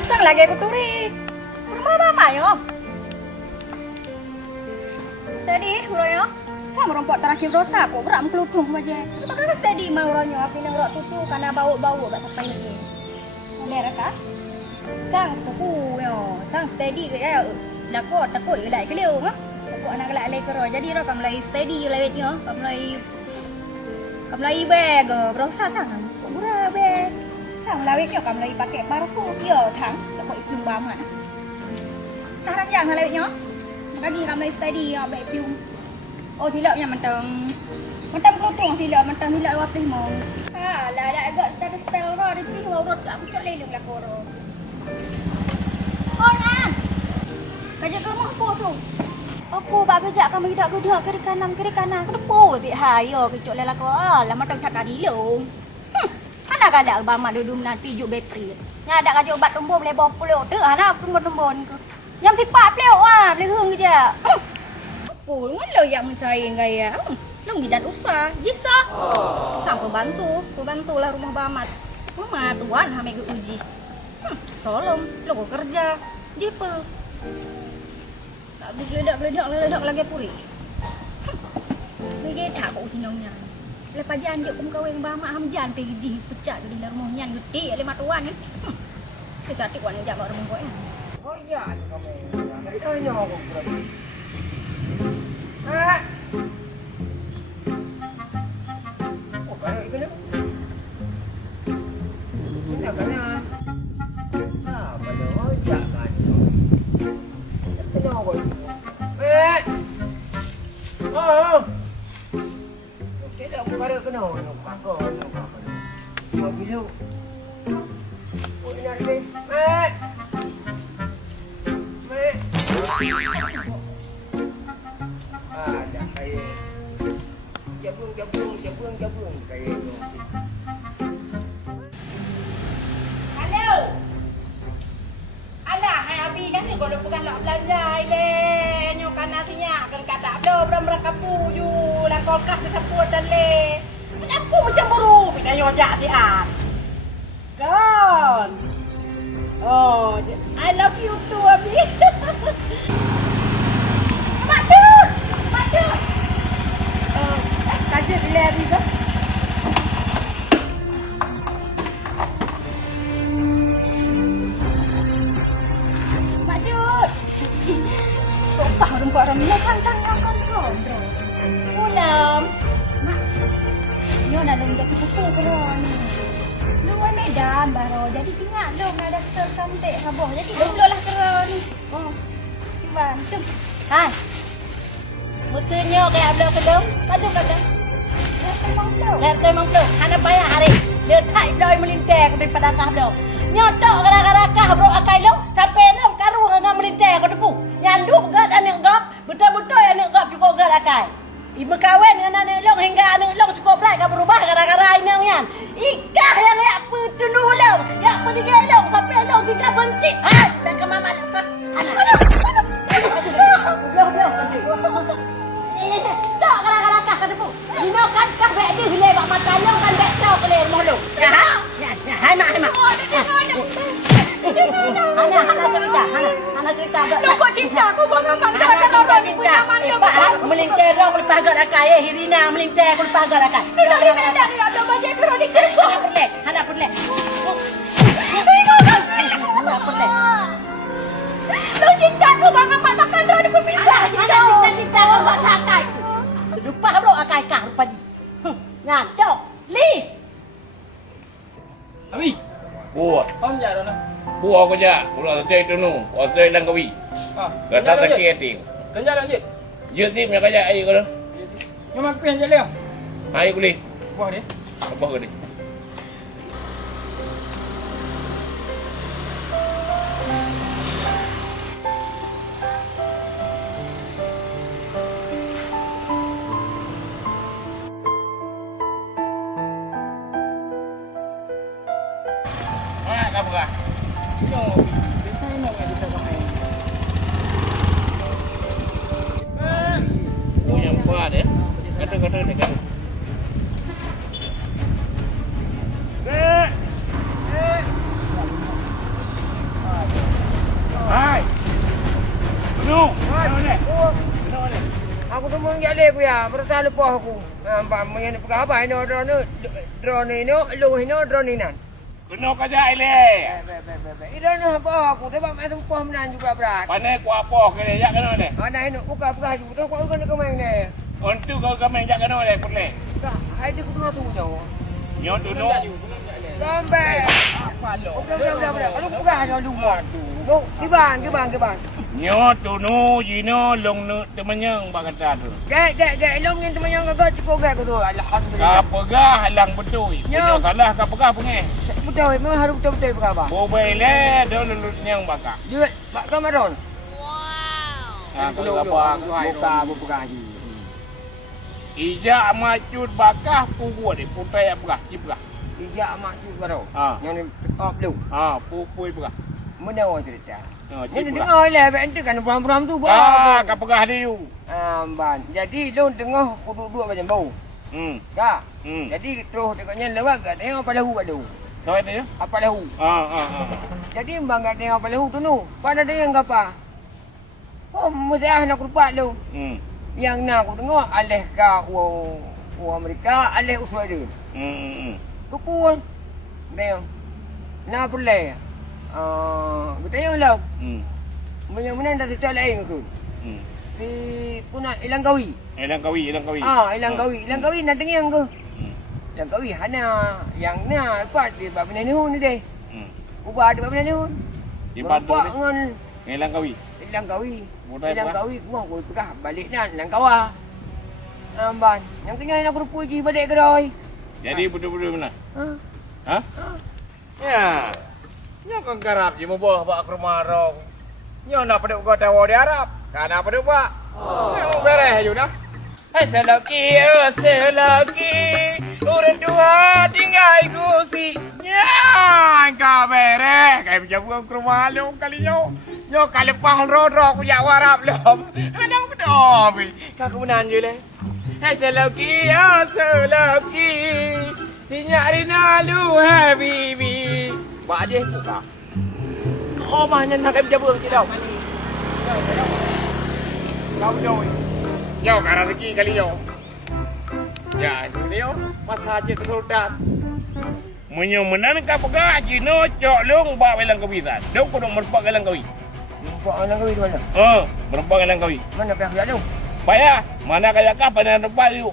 Sang lagi aku turi. Rumah mama yo. Tadi uroyo. Sang rompok terakhir dosa kok berak mengkelutung aja. Maka tadi mau uroyo api nang rok tutu karena bau-bau kat sampai ni. Ada raka? Sang kuku yo. Sang steady ke ya. Lakot takut gelai ke liu ha. Takut anak gelai lek ro. Jadi ro kam lai steady lewet yo. Kam lai bag berosa tangan. Kok berat bag. Sang lawit yo kam lai pakai parfum yo thang takut piung bam kan. Sekarang yang lawit yo. Lagi kam lai steady yo baik piung. Oh tilapnya mentang kelutung tilap mentang tilap wapih mong. Ha lah dak agak tak ada style ro di pi ro dak pucuk lelung lah koro. Oh nan. Kerja kamu apa tu? Aku bak kerja kamu tidak gedak kiri kanan kedepo si hayo pucuk lela ko lah matang cat tadi long. Anak galak bama dudum nan piju bateri. Nya dak kerja ubat tumbuh boleh bawa pulau tu ana tumbon ke. Yang sipak pleo boleh hung je. Pul ngan lo yang saya gaya. Long gidan ufa, jisa. Sang pembantulah rumah bamat. Mama tuan hame ke uji. Solom, lo kerja. Jipel. Tak geledak lagi puri. Lagi tak kau tinongnya. Lepas janji kum kawin bamak hamjan pergi di pecah di rumah nyan gede le matuan ni. Kecatik wan jam rumah kau ni. Oh iya, kamu. Dari tanya aku berarti. Ah. Oh, kalau itu ni. Ini kena. Ah, pada ojak kan. Tanya aku. Oh. Tidak perkara kena. Kakak. Mau bilu. Oh, ini ada. Ada kayak jabung kayak itu. Halo. Alah, hai Abi kan ni kalau pegang nak belanja ile nyokan nasinya kan kata belum merakapu you lang kolkas tersebut dan le. Kenapa macam buru kita nyojak dia. Kan. Oh, I love you too Abi. Macet. Kajet le Abi tu. Rumput orang ni sang kon. Pulang. Mak. Nyo nak lung jadi kuku keron. Lung ai Medan baru. Jadi tinggal lung ada stel cantik haboh. Jadi lah keron. Oh. Simpan. Jom. Hai. Musuhnya kayak abang kedong. Padung. Lihat memang belum. Ana bayar hari. Dia tak doi melintek daripada kah dong. Nyotok gara-gara bro akai lo sampai lo karu dengan melintek ko depu. Nyanduk gad anak gap, betul-betul anak gap cukup gad akai. Ibu kawin dengan anak lo hingga anak lo cukup berat ka berubah gara-gara ini nyan. Ikah yang yak petundu lo, yak pendigai lo sampai lo kita benci. Ha, dah ke mama lo. Tak gara-gara kah depu. Dino kan kah bek dia hilai bak mata lo kan bek tau ke le rumah lo. Ya ha? Hana cerita. Lu kok cinta aku bang aman? Kan orang ni punya aman dia bang. Melinteh dong lepas agak akai Hirina melinteh aku lepas agak akai. Lu dari mana dah ni ada macam tu ni cerita. Hana perle. Hana perle. Lu cinta aku bang aman makan dah ni pemisah. Hana cinta kau buat akai. Lupa bro akai kah lupa di. Ngaco. Li. Abi, Buah. kau ni dah nak. Buah ko ja. Buah sa tu nu. O sa Langkawi. Ah, Kata sakit ting. Kerja lagi. Ye tim ya kaya ai ko. Yang mak pen je leh. Ai ko li. Buah ni. Apa ko ni? Ah, apa kah? Yo, kita nak kita kami. Oh, yang kuat eh. Kata ni kan. Hai. Tunggu. Aku tu mung jale ku ya, berta lepas aku. Nampak mengen pegang apa ini drone ini, lu ini drone ini. Kena kajak le. Ini drone apa aku? Sebab mai tumpah menan juga berat. Pandai ku apa ke le jak kena le. Ada ini buka ju tu kau kena kemai ni. Ontu kau kami jak kena le pun le. Tak, ai dia kena tu jauh. Nyo tu no. Sampai. Apa lo? Udah. Kalau buka aja lu buat tu. Tu, kiban. Nyo tu no jino long nu temenyang ba kata tu. Dek, long yang teman yang kagak cukup gak tu. Alhamdulillah. Apa gah halang betul. Nyo salah ka pegah pungai. Betul, memang harus betul berapa. Bobai le do lulus nyang baka. Dia, Pak Kamaron. Ha kalau apa Buka haji. Ija macut bakah pugu de putai apa cip gah. Ijak mak cu baru. Ha. Yang ni top lu. Ha pupui begah. Mana orang cerita? Ha Ni cip gah. dengar lah benda kan buram-buram tu buat. Ah ka pegah dia. Ban. Jadi lu tengah duduk macam bau. Kak. Jadi terus tengoknya lewat kat tengok apa lahu kat tu. Sawai dia? Apa lahu? Ha. Jadi bang kat tengok apa lahu tu nu. Pada dia yang apa? Oh, mesti nak lupa lu. Yang nak aku tengok alih ka Amerika, alih Australia. Tukul. Dia. Nak pulai. Kita yang lah. Mana dah cerita lain aku. Si puna ilang kawi. Ilang kawi. Ilang kawi nak dengar aku. Ilang kawi hana yang na part di bab ni ni deh. Ubah di bab ni. Di Bandung ni. Dengan Ilang kawi. ilang kawi. Budai Ilang buat. kawi gua aku pegah balik dan nang kawa. Ban. Yang kena nak rupuji balik keroi. Jadi betul-betul mana? Ha? Ha? Ya. Nyo kan garap je mubah bak ke rumah rong. Nyo nak pada kau tahu di Arab. Kana pada bak. Nyo beres je dah. Selaki. Urut dua tinggal kursi. Ya, kau beres. Kau macam buang ke rumah lu kali nyo. Nyo kali lepas rodo aku jak warap lom. Anak betul. Kau kemenan je le. Selaki. Sinyarina lu habibi. Bak dia buka. Oh, mahnya nak kau berjabung je dah. Kau betul. Yo, kara rezeki kali yo. Ya, itu dia yo. Masa aja ke sultan. Menyo menan ka pegah jino cok long ba welang kawisan. Dok ko dok merpak welang kawi. Nampak anak kawi tu mana? Merpak welang kawi. Mana pihak tu? Payah, mana kaya ka pada tempat you.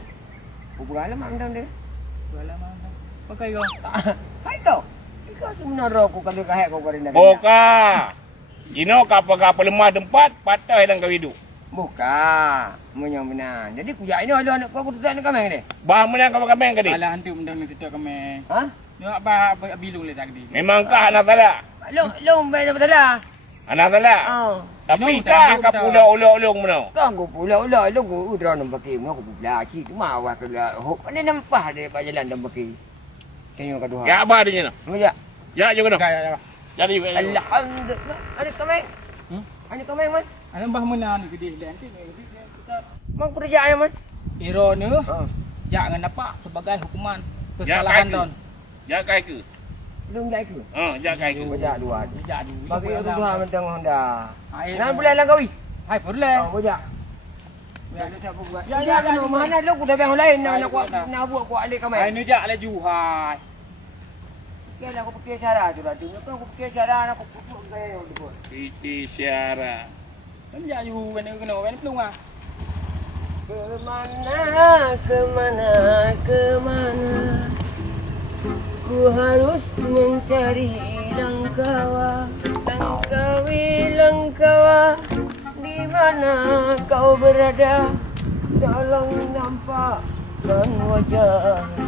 Berapa lama anda dia? Pakai kau. Hai kau. Kau sebenarnya aku kalau kahek kau korang dah. Boka. Jino ka pegah lemah tempat patah welang kawi du. Bukan. Menang. Jadi kujak ini ada anak kau tutup anak kami ni. Bah menang ka kameng ka di. Alah hantu mendang ni cerita kami. Ha? Yo apa bilung le tadi. Memang ka anak salah. Long baik dah betul lah. Anak salah. Tapi ka ka pula ulung meno. Kau aku pula long aku udah nampak ke aku pula cik tu mawah ke lah. Hok mana nampak dia kat jalan nampak ke. Tengok kat dua. Ya ba dia no. Ya. Ya je kono. Ya. Jadi Alhamdulillah. Ada kami. Ada kami man. Alam bah mana ni gede dan kita Mang pekerjaan man. Iro ni jangan dapat sebagai hukuman kesalahan don. Ya kai ke. Belum lagi. Jaga itu. Bajak dua. Bijak dulu. Bagi dua mentang Honda. Hai. Nan bulan lang gawi. Hai boleh. Bajak. Ya ya ya. Mana lu kuda bang lain nak buat ku alik Hai kamai. ni jak laju hai. Kan aku pakai cara tu lah tu. Aku pakai cara aku pupuk gaya tu. Iti syara. Kan jak ju kena pelung ah. Kemana ku harus mencari langkawa di mana kau berada, tolong nampakkan wajahmu.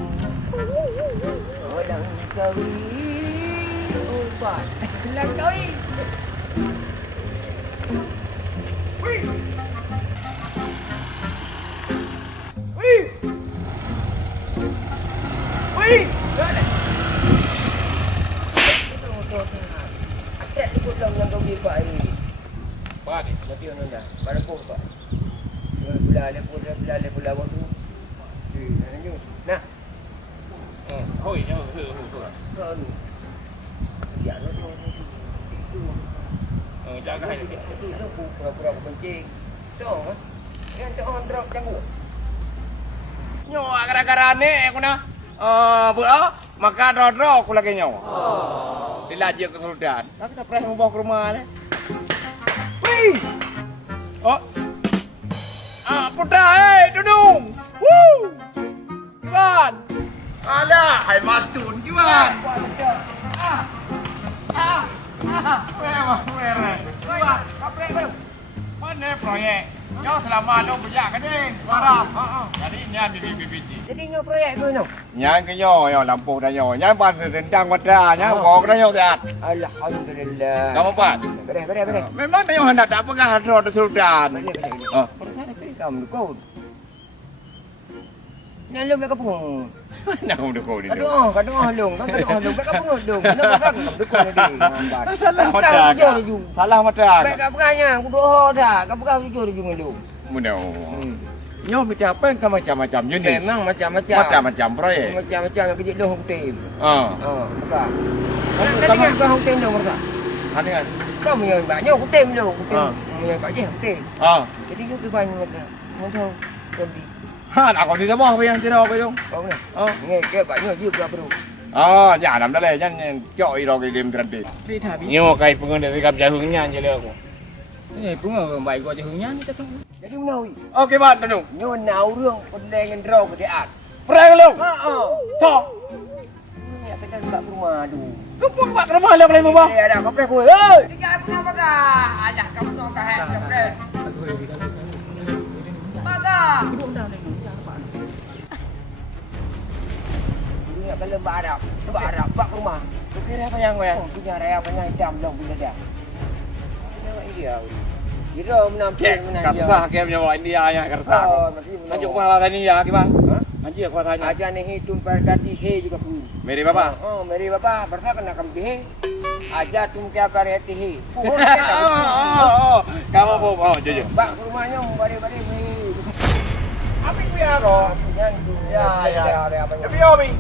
Langkawi obat langkawi. Atek ikut lang kau gipa ini. Apa ni? Mati orang dah. Pada kau pak. Bulan pula waktu. Nah, Hoi, kau ni. Ya, lo tu. Itu. jaga hai. Itu aku pura-pura aku kencing. Dong. Yang tu orang drop canggu. Nyo gara-gara ni aku na. Bữa makan ro aku lagi nyo. Dilaju ke Sultan. Aku dah pernah membawa ke rumah ni. Oh, Putra, Dudung. Woo! Kiban. Alah, hai Mas Tun, Kiban. Kiban, kaprek baru. Mana proyek? Nyo selama lo berjak kan ni. Marah. Jadi nyan di BBT. Jadi nyo proyek tu no. Nyan ke nyo lampu dah nyo. Nyan pas tendang mata, nyan kok dah nyo sehat. Alhamdulillah. Kamu pat? Beres. Memang nyo hendak tak pegang ro Sultan. Beres. Oh. Perasaan apa kamu kau? Nalo mereka pun. Nak kamu dukung ni. Kadang halung. Mereka pun halung. Nak kamu dukung lagi. Salah mata. Salah mata. Mereka pegangnya, aku doa dah. Kau pegang jujur di jumlah. Mudah. Nyo minta apa yang macam-macam jenis. Memang macam-macam. Macam-macam proyek. Macam-macam yang kecil lohong tim. Bukan. Nak dengar kau hong tim dong mereka. Ada kan? Kau punya banyak hutim dong. Hutim. Punya kat je hutim. Jadi you ke banyak mereka. Mau kondi. Aku tidak mau apa yang tidak apa dong. Kau ni. Ni ke banyak you berapa tu? Jangan dah le, jangan cok iro ke game gratis. cerita habis. Nyo kai pengen dari kap jahungnya je le aku. Ni pun orang baik kau jahungnya ni kata. Jadi mana wi? Okey, Mat, Dudung. Nyo nau rung pendengan draw ke dia. Perang lu. Tok. Ni apa dah buat rumah tu. Kau buat kat rumah lah boleh membawa. Ya dah kau pergi ku. Hei, tiga aku nak pakai. Alah kamu nak pakai kau pergi. Pakai. Ni nak kalau barap. Barap pak rumah. Kau kira apa yang kau ya? Punya raya punya hitam long bila dia. Tengok dia. Kira menampil Kapsah ke punya bawa India yang kapsah. Anjuk kuasa tani ya, kiban. Anjuk kuasa tani. Aja ni hitung perkati he juga pu. Meri bapa. Meri bapa, bersa kena kam he. Aja tum ke pareti he. Puhur Kamu mau jujur. Bak rumahnya bari-bari ni. Apa yang dia kau? Ya. Tapi Obi.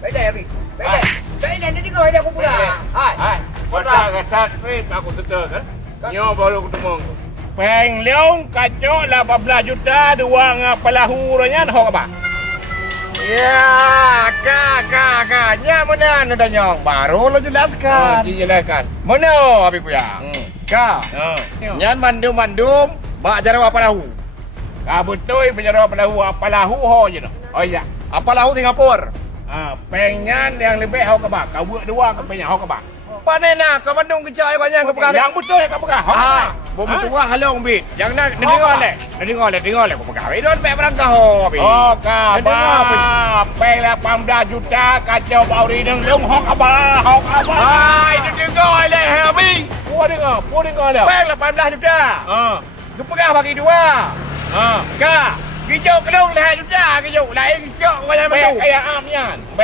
Beda ya, Bi. Beda. Beda nanti kau ada aku pula. Hai. Kota kasat aku sedar kan. Nyo baru ketemu. Peng leong kacau 18 juta dua ngapalahu ranya hok apa? Ya, kakaknya mana ada nyong baru lo jelaskan. Dijelaskan. Mana abi kuya? Ka. Nyan mandum bak jaro apa lahu? Ka betul penjara apalahu ho je no. Oh iya. Apa lahu Singapura? Pengen yang lebih hok apa? Kau buat dua ke pengen hok apa? Panena ke Bandung ke Cai kau yang ke pegang. Yang betul kau pegang. Hok apa? Bom tua halong bit. Yang nak dengar le. Kau pegang. Idon pe berangkah ho abi. Oh ka. Peng 18 juta kacau bauri dengan leong hok apa? Hai, dengar le abi. Puas dengar dah. Peng 18 juta. Kau pegang bagi dua. Ka. Hijau kelong lah juta hijau. Lain hijau kau yang Baik betul.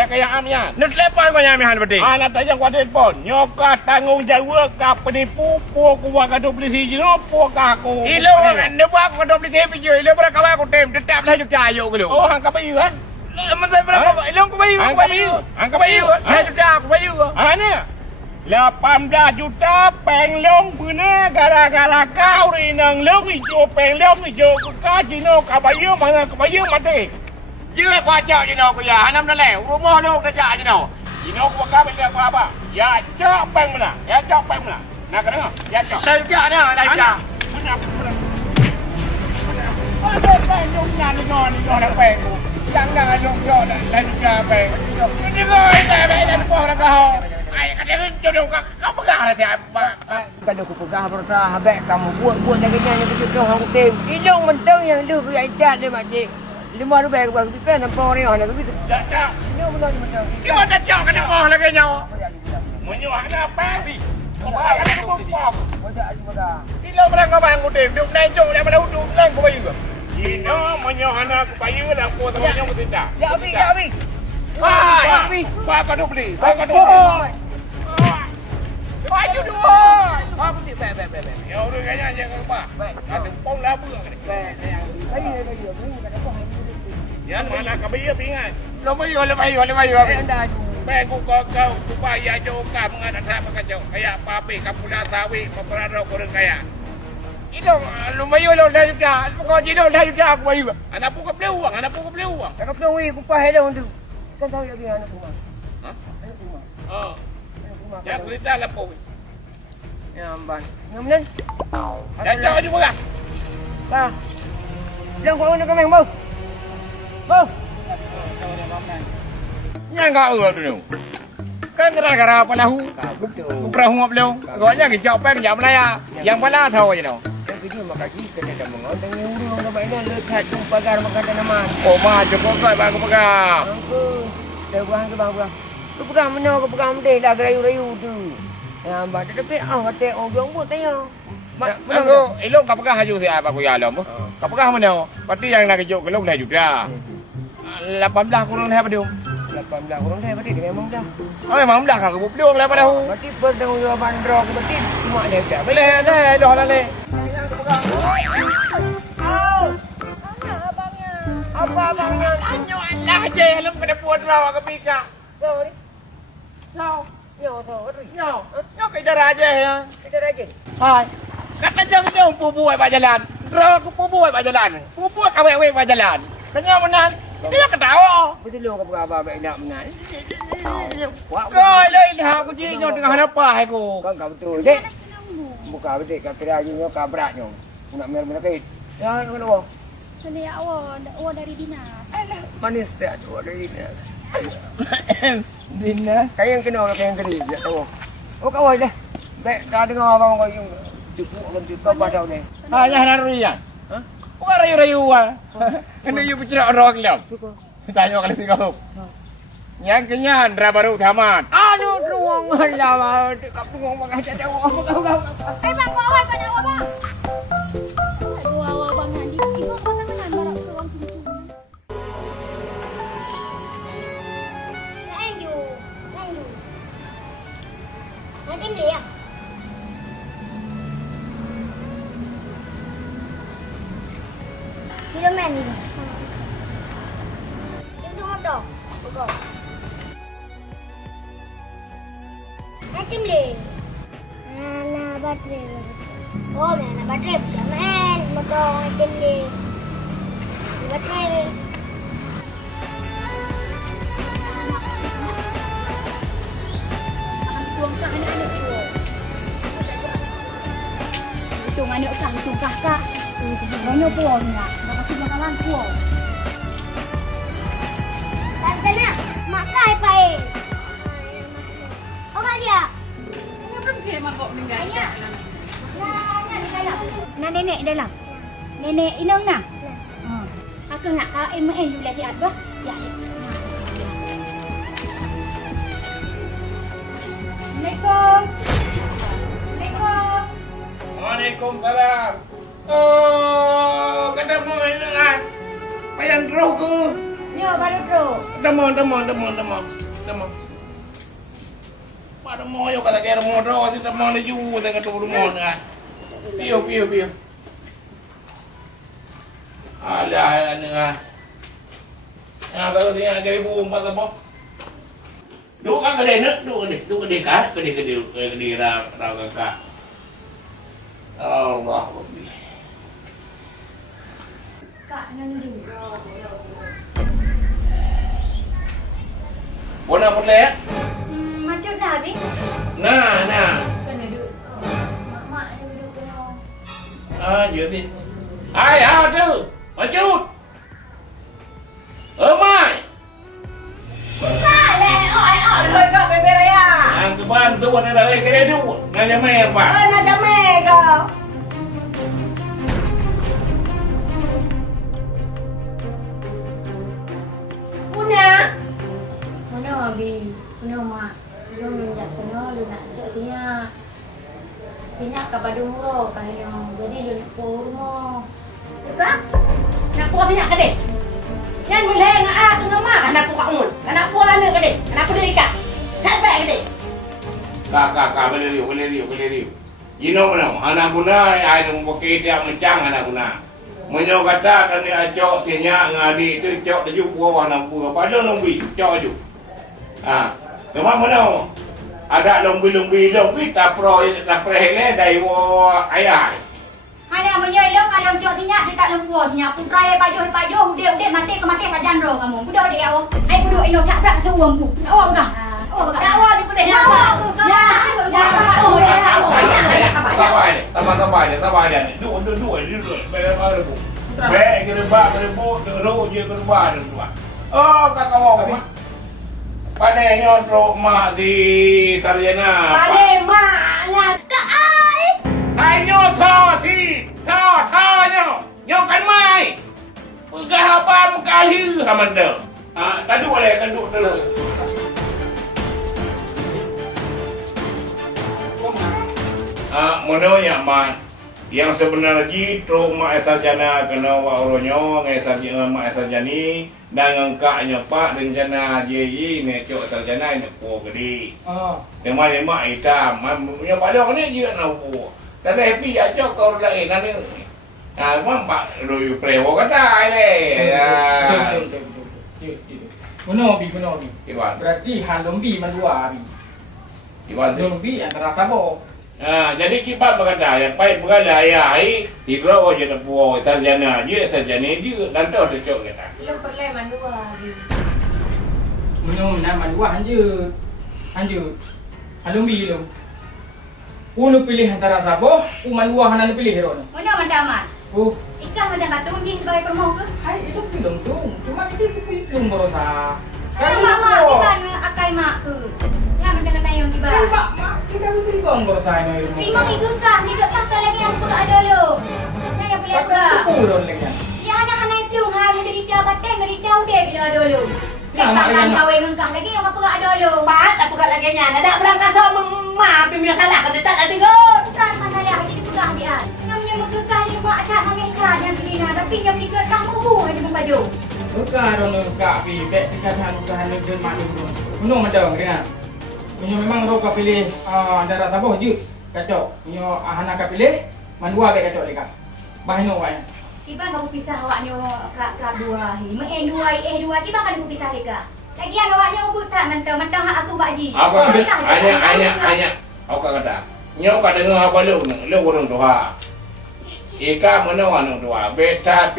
kayak amyan. Nak telepon kau yang mihan betul. Nak tanya kau telefon. Nyoka tanggung jawab ka penipu puak kuah ka dupli siji no puak ka aku. Ilo nak buat kau 20 video. Ilo berapa kau tem tetap lah juta ayo kau. Oh hang ka bayu kan? Masai berapa? Ilong ku bayu. Angka bayu. 2 juta aku bayu. Ni 18 juta penglong bener gara-gara kau rinang long hijau penglong hijau ka jino kabayu mana kabayu mati. Dưa qua chợ chứ đâu bây giờ 2 năm đã lẻ mua luôn đã chợ chứ đâu. Jino ku ka benda apa? Ya cok peng mana? Ya cok peng mana? Nak dengar? Ya cok. Đây chợ nè, đây chợ. Benar. Ada penglong nyan ngon dak peng. Jangan long yo dah juga peng. Ni kau dah po dah kau. Ai kadang jodoh kau pegang lah tiap. Kalau aku pegang berta habis kamu buat lagi yang kita orang tim. Ilong mentang yang tu yang dah dia makcik. 5 rupiah aku pipen nampak orang yang aku itu. Tak tak. Ilong benar mentang. Gimana dah chợ cái po lagi nhau. Menyuah nak peng. Kau kan aku pom. Bodak aja bodak. Ilong belah kau bang ku tim. Duk naik jok dah belah uduk naik ku bayu. Jino menyuah anak kayu lah po tu menyuah tidak. Ya abi. Hai. Ba kau duk beli. Ba kau duk beli. Baju 2. Aku tidak baik. Ya udah kayaknya aja kau apa. Kata pom lah buang ni. Baik. Ini kata kau. Ya mana kabayu pingat. Lo bayu. Anda aju. Baik kau supaya jauh kau mengadap pakai jauh. Kayak papi kapula sawi paparado korang kaya. Ilong lo bayu lo dah juta. Kau jino dah juta aku bayu. Anak pun kau beli uang. Cakap dong weh, kumpah hello tu. Kan tahu ya dia anak rumah. Ha? Anak rumah. Oh. Anak rumah. Ya aku tidak lah po. Ya amban. Ngamen. Ya cakap juga kan. Ka. Bilang kau nak kemeng bau. Bau. Nya enggak tu ni. Kan gara-gara apa lahu? Betul. Ku pernah ngop leu. Agaknya ke jauh peng jam laya. Yang pala tahu je no. Yang kerja makaki kena dah mengontek ni urung dah baik dah lekat tu pagar makan tanaman. Oh mah cukup kau bang aku pegang. Angku. Dah buang ke bang. Tu pegang mana aku pegang mendeh lah gerayu-rayu tu. Ya amban tapi hati orang bilang buat tanya. Aku ilong kau pegang haju siapa aku ya lom. Kau pegang mana? Pasti yang nak kejuk gelung dah juta. 18 kurang dah apa dia? 18 orang dah berarti dia memang dah. Oh memang dah aku belum lah pada hu. Berarti bertanggungjawab draw ke berarti cuma dia tak. Boleh dah dah dah le. Apa abangnya? Anyo Allah je lem pada puan raw ke pika. Kau ni. Raw. Yo sorry. Yo. Yo ke darah je ya. Kita rajin. Hai. Kata jauh-jauh pubuai pak jalan. Raw ku pubuai pak jalan. Pubuai kawe-kawe pak jalan. Tanya menan. Dia ketawa. Betul kau berapa baik nak menang. Kau lain dah aku jinyo dengan apa aku. Kau betul. Dek. Buka betul kata dia jinyo kau beratnya. Nak mer-mer kait. Ya nak apa? Ini awak dari dinas. Manis tak tu dari ni. Dina. Kau yang kena orang yang kiri. Ya tahu. Oh kau dah. Baik dah dengar abang kau yang tepuk kan tu kau pasal ni. Hanya haruyan. Hah? Bukan rayu-rayu ah. Kena you bicara orang lam. Tanya kali kau. Yang kenyan baru tamat. Aduh ruang lah. Kau pungong makan cacat kau. Bang, awak kan awak bang. Aduh, awak bang nanti ikut tangan barak peluang pintu. Lanjut. Nanti beli ya. Kilomen ni. Itu apa? Buka. Nanti beli. Mana baterai? Oh, mana baterai? Jangan motor nanti beli. Baterai. Tuang kah anak-anak tu. Hitung anak kah, hitung kakak. Banyak puang nak. Dah kasi makanan puang. Sana, makai pae. Apa dia? Ayah. Nah, di dalam. Nak nenek dalam. Nenek inang nak. Aku nak kau MN dulu sihat bah. Ya. Assalamualaikum. Assalamualaikum. Waalaikumsalam. Oh, ketemu dengan Payan Roh ke? Yo, baru bro. Demo. Pada mau yo kata kira mau roh, kita mau leju, kita kata rumah ni. Pio. Ada ni ah. Kalau dia jadi burung pasal apa? Duk kan kedai nak, duk kedai kan, kedai rau kakak. Allah Akbar. Kak nan juga. Bona boleh? Macam dah habis. Nah. Kena duduk. Mak ada duduk kena. Jadi. Hai, tu. Macut. Mai. Thôi kau bebe raya. Ang kebantu ni dah kedai tu. Ngajak mai apa? Nak jame kau. Punya. Mana Abi? Mana mak? Lu minyak kena, lu nak cak tinyak. Tinyak kat Badung Ro, kaya. Jadi lu nak pulang rumah. Tak? Nak puas minyak ke dek? Yan boleh nak ah ke ngama anak puak mun. Anak puak ana ke dek? Anak puak ikat. Tak baik ke dek? Kak, boleh riu. You know mana? Anak guna, ai dong pakai dia mencang anak guna. Menyo kata kan dia acok sinyak ngadi tu cok deju buah anak buah. Pada lombi cok ju. Memang mana? Ada lombi tak pro dari ayah. Hanya menyelong kalau cok tinyak dia tak lembuah tinyak pun raya pajuh udah mati ke mati sajan ro kamu. Budak dia awak. Ai budak ino tak berak satu uang bu. Awak begah. Tak wa di pedih. Tambah dia ni. Dua. Baik gerbak, geruk je gerbak tu. Oh, kakak mau. Pandai nyontrok mak si sarjana. Balik maknya. Tak ai. Hai nyo so nyo kan mai. Pegah apa muka hiu hamanda. Tanduk dulu. Mono yang mak yang sebenarnya truk mak sarjana kena waronyo ngai sarjana mak sarjani dan ngangkaknya pak rencana JI ni cok sarjana ni po gede. Mak hitam, punya padang ni je nak po. Tak happy aja kau lain ni. Pak lu prewo kata le. Benar Abi. Iwan. Berarti han lombi mandua Abi. Iwan. Lombi antara Sabah. Jadi kipat berkata yang baik berkata ayah tiga wajah nak buat sarjana je dan tu cocok kata. Lu perlu mandua Abi. Benar mandua hanje. Lombi lu. Unu pilih antara Sabah, mandua hanan pilih hero. Mana mandamat? Ikah mana kat tunjing sebagai permoh ke? Hai itu film tu. Cuma itu film berosa. Mak kita akai mak ke? Ya mana nak yang tiba. Mak kita tu film berosa ni. Terima ibu kah? Ni kat pasal lagi yang buka dulu. Yang boleh buka. Pakai kurun lagi. Ya anak-anak pelung hari jadi dia batin dari dia udah bila dulu. Cakapkan kawin engkah lagi yang apa dulu. Pat apa kat lagi nya. Nak berangkat sama mak pimia salah ke tak ada got. Bukan masalah jadi pegah dia. Yang megah ni mak tak mengikat yang begini tapi yang berikan kamu bu ada membaju. Bukan orang pi bek dikatakan bukan negeri maklum tu. Penuh macam dia. Punya memang roka pilih antara Sabah je kacau. Punya anak pilih mandua bek kacau leka. Bahino wai. Iban kamu pisah awaknya kerak dua. dua. Iban kan kamu pisah leka. Lagian awaknya ubut tak mentang hak aku bakji. Apa hanya aku kata. Nyo ka dengar apa lu orang tua. Ika mana orang tua. Beta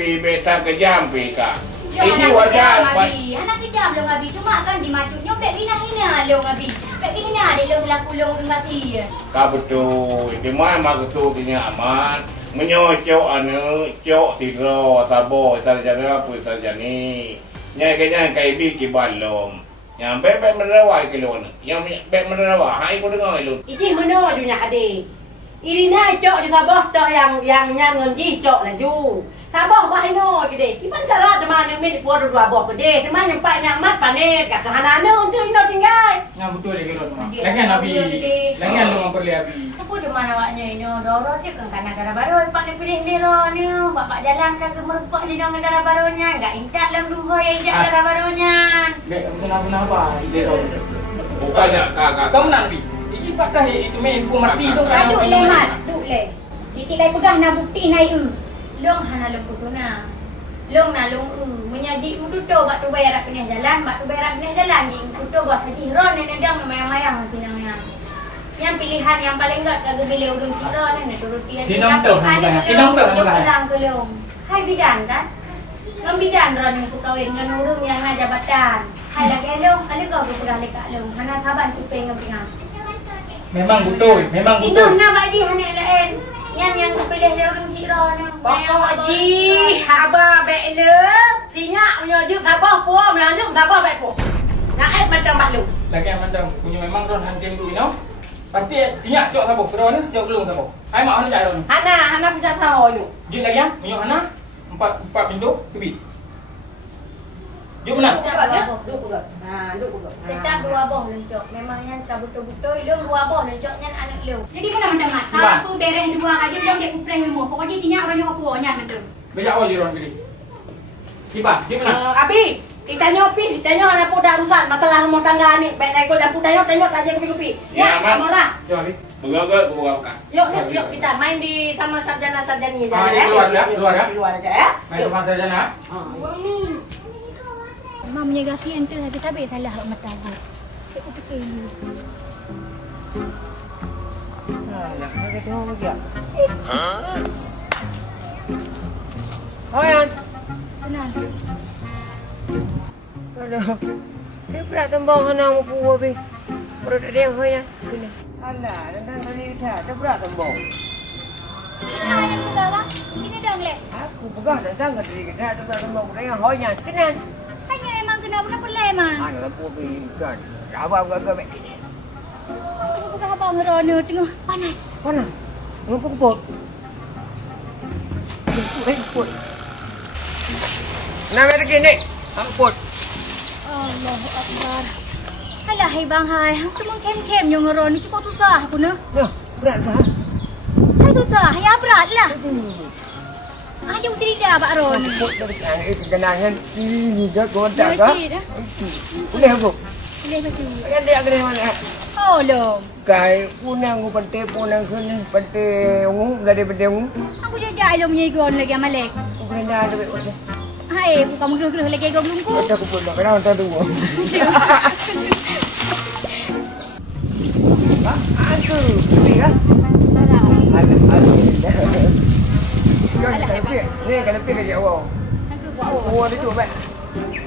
kejam ika. Ini wajar. Anak kejam dong abi. Cuma kan dimacut nyok bek hina lo abi. Bek hina dia lo laku lo dengan si. Ka betul. Di mana tu punya aman. Menyocok cok siro sabo sarjana pu sarjani. Nyai kai bi kibalom. Yang bek menerawai kilon. Yang bek menerawai hai ko dengar lu. Iki mana dunia adik. Irina cok di Sabah dah yang ngenji cok laju. Sabah bahino gede. Kipan cara teman yang milik puan dua boh gede. Teman yang pak nyamat panet kat hanana untuk ino tinggal. Yang betul lagi lu. Lagian Abi. Lagian lu memperli Abi. Aku di mana awaknya ini dorot je kan negara baru pak nak pilih lero ni. Bapak jalan ke merupuk di negara barunya. Enggak incat lam duha yang incat negara barunya. Bek kenapa? Lero. Bukannya kakak. Kau menang Abi. Iki patah itu main ku mati tu kan. Duk le. Titik lai pegah nak bukti naik Long hana lembu suna. Long na long menyaji tutup bak tu berak kena jalan, bak tu berak kena jalan ji tutup bak haji ron ni dang mayang-mayang sinangnya. Yang pilihan yang paling enggak kagak gele udun si ron ni turuti aja. Sinong tu pulang ke long. Hai bidan kan? Ngam bidan ron ni ku kawin dengan urung yang ada jabatan. Hai lagi long, kali kau pernah lekat long. Hana saban cupe ngam pingang. Memang betul, memang betul. Sinong na bagi hana lain. Yang kepilih dia urung si ron. Pokok haji, haba bele, tinyak menyujuk sabah puah, menyujuk sabah baik puah. Nak macam malu. Lagi yang mandang punya memang ron hantim tu ino. Pasti tinyak cok sabo, keron cok belum sabo. Ai mak hana jaron. Hana punya tahu lu. Jit lagi yang punya hana empat pintu kebit. Jom menang. Duk. Tetap dua boh lencok. Memang yang tak betul-betul long dua boh lencok nyan anak long. Jadi mana macam mak? Aku beres dua aja long dia kupreh rumah. Pokoknya sinyak orang yang aku nyan macam. Bejak awal jiron gini. Tiba, dia menang. Abi, ditanya anak pun dah urusan masalah rumah tangga ni. Baik ikut dan pun tanya aja kopi-kopi. Ya, Amora. Jom Abi. Buka buka. Yuk kita main di sama sarjana-sarjani aja Di luar ya, di luar ya. Di luar aja ya. Main rumah saja nak. Mak menjaga ente habis-habis salah hak mata aku. Aku fikir ni. Nak kena tengok lagi tak? Hoyan. Kenal. Aduh. Dia pula tembang hana mu puwa be. Perut dia hoyan. Kena. Alah, dan tadi dah. Dia pula tembang. Kenal yang sudah bang. Ini dah leh. Aku pegang dan kat diri kita. Dia pula tembang dia hoyan. Kena. Hanya emang kenal pun apa leh man. Ana pu be kan. Apa gak be. Aku bukan apa ngerono tengah panas. Panas. Ngapa kepot? Kepot. Nak ada gini. Kepot. Allahu Akbar. Alah hai bang hai. Aku memang kem-kem yang ngerono cukup susah aku nah. Ya, berat dah. Hai susah, ya berat lah. Ayo tidak Pak Ron. Kepot dari kan itu kenangan. Ini dah kodak Ya kah? cik dah. Boleh aku? Boleh baca. Kan dia kena mana? Oh long. Kai punang ku pante punang kun pante ungu dari pante ungu. Aku jajak long nyegon lagi amalek. Ku kena ada be. Hai, bukan menggerus-gerus lagi gong lungku. Kita ku pun kena hantar tu. Aku, ya. Ni kalau pergi ke awal. Aku buat oh. Awal itu baik.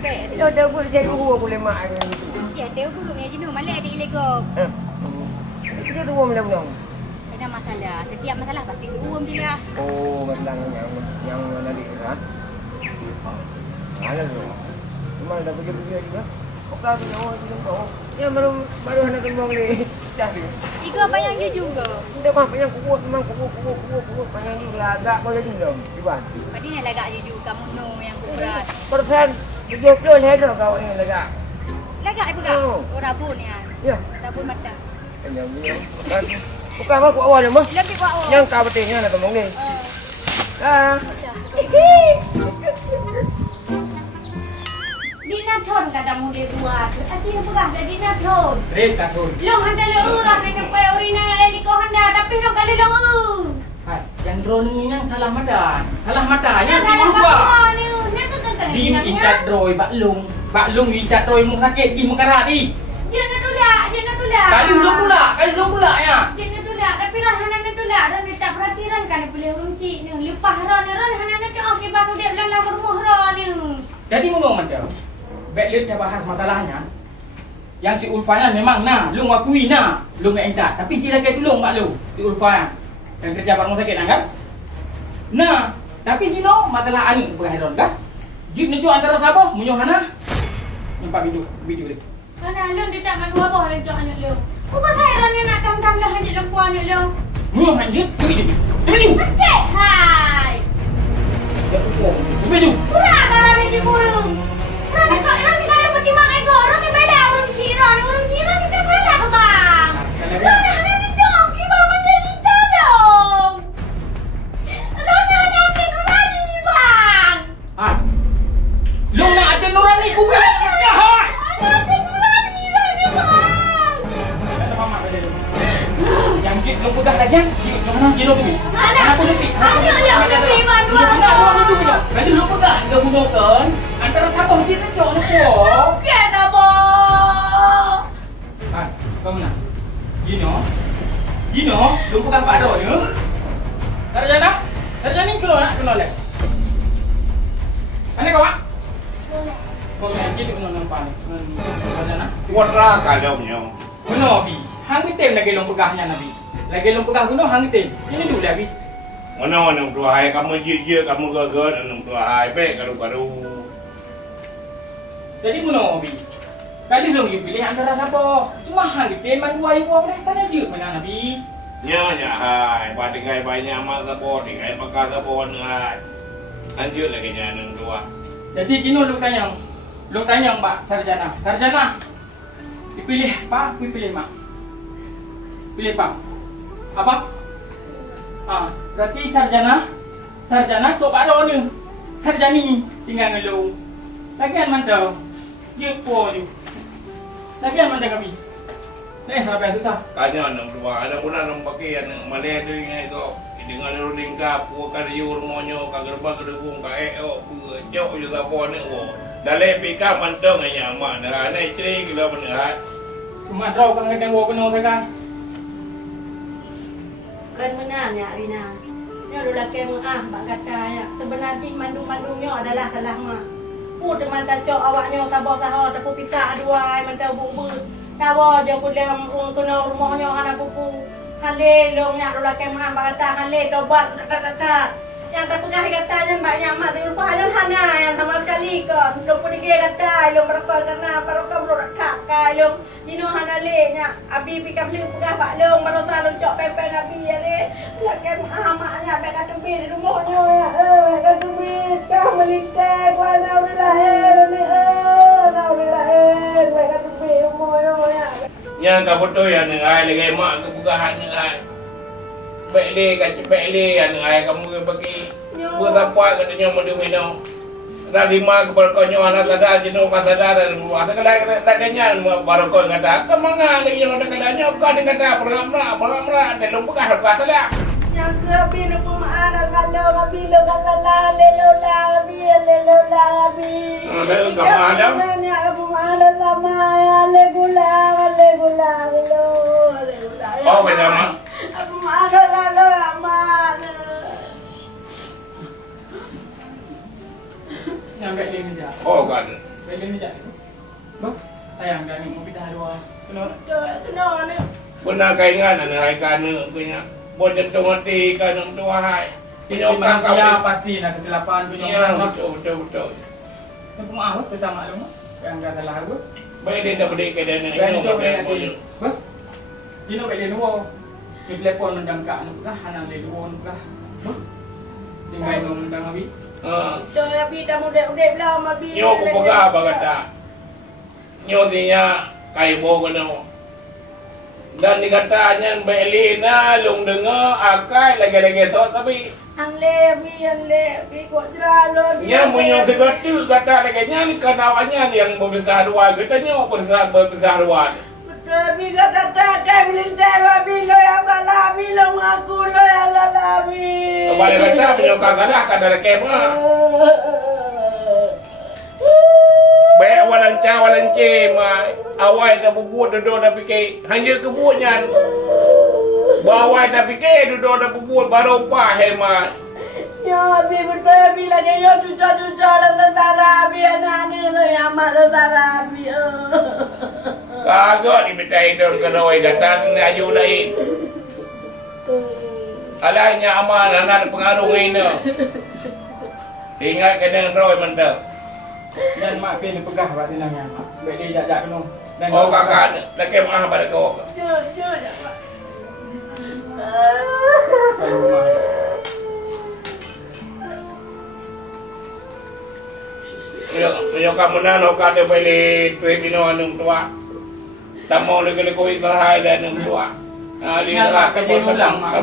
Baik. Dia dah boleh jadi gua boleh mak ni. Ya, dia guru punya jenuh malek ada ilegal. Dia tu boleh belum? Ada masalah. Setiap masalah pasti uam je lah. Oh, masalah yang tadi ha. Ada tu. Memang dah pergi juga. Okey tu awal tu tahu. Yang baru hendak tembang ni. Dah tu. Iku apa yang dia juga. Dia mah banyak kuat memang kuat banyak ni agak kau jadi belum. Tiba. Padi nak lagak jujur kamu no yang berat. Persen 70 leher kau ni lagak. Lagak apa kak? Oh. Oh rabun ni ah. Ya. Rabun mata. Bukan aku awal mah. Lebih buat oh. Yang kau betulnya nak tembang ni. Ah. Dina thon kadang muda dua. Aci nak pegang dah dina thon. Rek katun. Long handa le urang nak sampai orina eliko handa tapi long kali long Hai, yang drone ni yang salah mata. Salah mata yang si Salah lupa. apa ni? Nak ke Di ikat droi Pak Lung ikat droi mu sakit kin mengkarat di. Jangan tolak. Kali ulung pula ya. Jangan tolak. Tapi ran hana nak tolak. Ran dia tak perhatian kan boleh runci ni. Lepas ran hana nak ke okey bangun dia belah lah rumah ran ni. Jadi mengong manda. Baik lihat bahas masalahnya. Yang si Ulfanya memang nah, Lung akui nah, Lung nak encat. Tapi cila ke tolong Pak Lung, si Ulfanya. Yang kerja kat rumah sakit kan? Nah, tapi Jino masalah ani berhadron kan? Jip nuju antara Sabah, Munyohana. Nampak video dia. Hana Lung dia tak mahu apa lencok anak Lung. Apa kaya ran ni nak tam-tam lah hajat lempu anak Lung. Munyohana jip, video. Cek hai. Video. Kurang kan ni je kurung. Ran ni kan pergi makan ego. Ran ni bela urung sirah ni kan bela ke bang. Ran ni hana ni dong ki bang menjadi tolong. Ran ni hanya ke nurani ni bang. Ah. Lung nak ada nurani bukan. Ya hai. Hanya ke nurani ni bang. Yang jip Lung pegang lagi. Jip Lung Jino tu. Hana pun lebih. Hanya yang lebih bang. Kalau Lung pegang. tiga bunuh kan? Antara satu henti secok ni kau. Okey dah, Bang. Hai, kau mana? Gino, lu bukan Pak Do ni. Sarjana ni keluar lek. Ani kau mak? Kau ni kita kena nampak ni. Sarjana. Kuara kalaunya. Guna bi. Hang item lagi long pegahnya nabi. Lagi long pegah guna hang item. Ini dulu dah bi. Mana nang tua hai kamu je kamu gagal nang tua hai pe garu. Jadi guna bi. Kali long you pilih antara siapa? Cuma hang item man dua ibu orang tanya je mana nabi. Nya hai patingai banyak mak sabo ni hai maka sabo ni hai. Lanjut lagi nya nang tua. Jadi gino lu tanya Mbak Sarjana. Dipilih Pak, pilih Mak. Pilih Pak. Apa? Berarti Sarjana coba lo ni. Sarjani tinggal ngelu. Lagian mantau. Dia po ni. Lagian mantau kami. Sampai susah. Kanya nang tua ada pun nang pakai nang Malay tu ingat tu. Dengan lu lingkap ku kariur monyo ka gerba kedung ka eo ku jauh je sabo ni wo. Dale pika mantong nya mak dah nai cring lo benar. Cuma tahu kan ngedeng wo kena kan. Kan benarnya Rina. Nyo dulu laki bak katanya. Sebenarnya mandung-mandungnya adalah salah mak. Pu teman kacau awaknya sabar-sabar tepu pisah dua mentau bubu. Tawa je ku dalam kena rumahnya anak pupu. Hale long nyak dulu laki bak kata hale tobat kata. Yang tak pegah katanya banyak mak tapi lupa hanya hana yang sama sekali kan. Long pun dia kata long berakal karena barokah belum tak long dino hana le nya abi pikap le pegah pak long baru salon cok pempeng abi ya le. Lakan amaknya baik kata bi di rumahnya ya. Kata bi kah melintang wana lahir ni baik kata bi rumahnya ya. Nya ka betul ya nang ai lagi mak ke bukahan ni ai. Baik le yang ai kamu bagi berapa katanya madu-madu. Dari mak berkonyo anak sada jeno ka sada dan buat laganya baru kau kata kemana lagi yang ada katanya kau dengan kata pelamra dan lumpukah ka salah. Yang ke ni pemaan kalau abi lo kata la abi. Lalu kamu ada? Nanya pemaan sama ya le gula lo. Oh bersama. Pemaan kalau aman. Yang baik ni je. Oh kan. Baik ni je. Bah, sayang dah ni mau pindah dua. Kena ni. Benar kaingan anak ai kan punya. Bon jentung hati kan tua hai. Kinyokan Manusia pasti nak kesilapan punya Ya orang. betul. Aku maaf kita maklum. Yang enggak salah aku. Baik dia dah berdek dan Dan ini itu boleh nanti. Bah, dino baik dia dua. Di telefon menjangka nak kah, anak dia dua nak kah. Bah, tinggal mengundang abi. So abi dah muda-muda belum abi. Nyo ko pagka bagata. Nyo sinya kay bo kono. Dan dikatanya beli na lung dengar akai lagi-lagi so tapi Anle abi kok jeralo. nya munyo segatu kata lagi nya kenawannya yang berbesar dua katanya berbesar dua. Betul abi kata kan melintas abi lo yang salah abi lo mengaku lo yang salah abi. Kembali kata menyokan salah kadar kema. Baik walan cema awai dah bubut duduk dah fikir hanya kebunyan. Bawai dah fikir duduk dah bubut baru pah hemat. Ya abi betul abi lagi yo cuca-cuca lah tentara abi anak ni lo yang mak tentara abi. Kagak dimintai don kenoi datang aju lain. Alahnya aman anak pengaruh ini. Ingat kena roy mentah. Dan mak kena pegah buat tinangnya. Baik dia jak penuh. Dan Oh kakak nak kemah pada kau. Jujur dah mak. Yo kamu nano kada beli tuai bino anung tua. Tamo lagi kau israhai dan anung tua. Ali Ingat lah mak kerja ulang mak.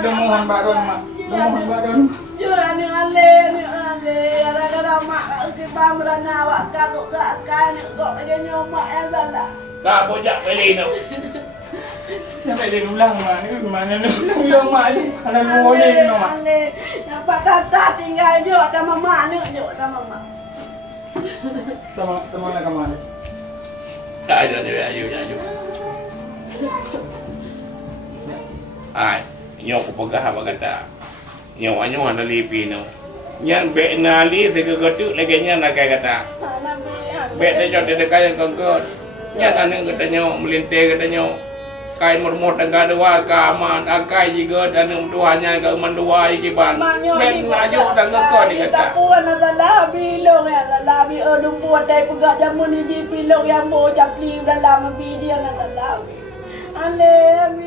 Lu mohon baron mak. Lu mohon baron. Jujur ni ale. Kadang-kadang mak kita merana awak kakak ni kok lagi nyomak yang salah. Tak bojak beli no. Sampai dia ulang mana ulang mali. Kalau mau ni nama. Ale, yang patah tinggal je ada mama ni je ada mama. Sama nak kemana? Tak ada dia ayu. Ai, nyok ko pagah apa kata. Nyok anyo ana lipi no. Nyan be nali se gegetu lagi nyan nak kata. Be de jod de kaya kongkot. Nyan anu kata nyok melinte kata nyok. Kai murmut angka dua ka aman akai jiga dan dua nya ka man dua ikiban. Be ngaju dan kongkot ni kata. Tapuan ada labi long ya labi odung buat dai pegak jamun ni jipi long yang mo japli dalam video ada labi. Ale ami.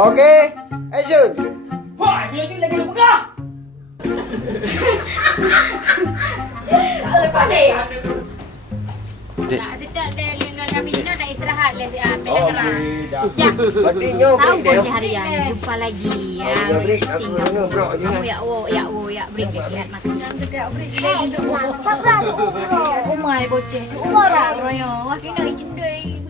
Okey, action. Wah, dia lagi pegah. Ale pandai. Tak sedap dia Lina Nabi Dina tak istirahat lah dia ambil gerak. Ya. Batinyo Tahu break je dia. harian jumpa lagi. Ya. Ya break aku kena bro je. Ya break kesian makan. Sedap break lagi tu. Tak berapa bro. Umai bocah. Umar royo. Wah kena cendai.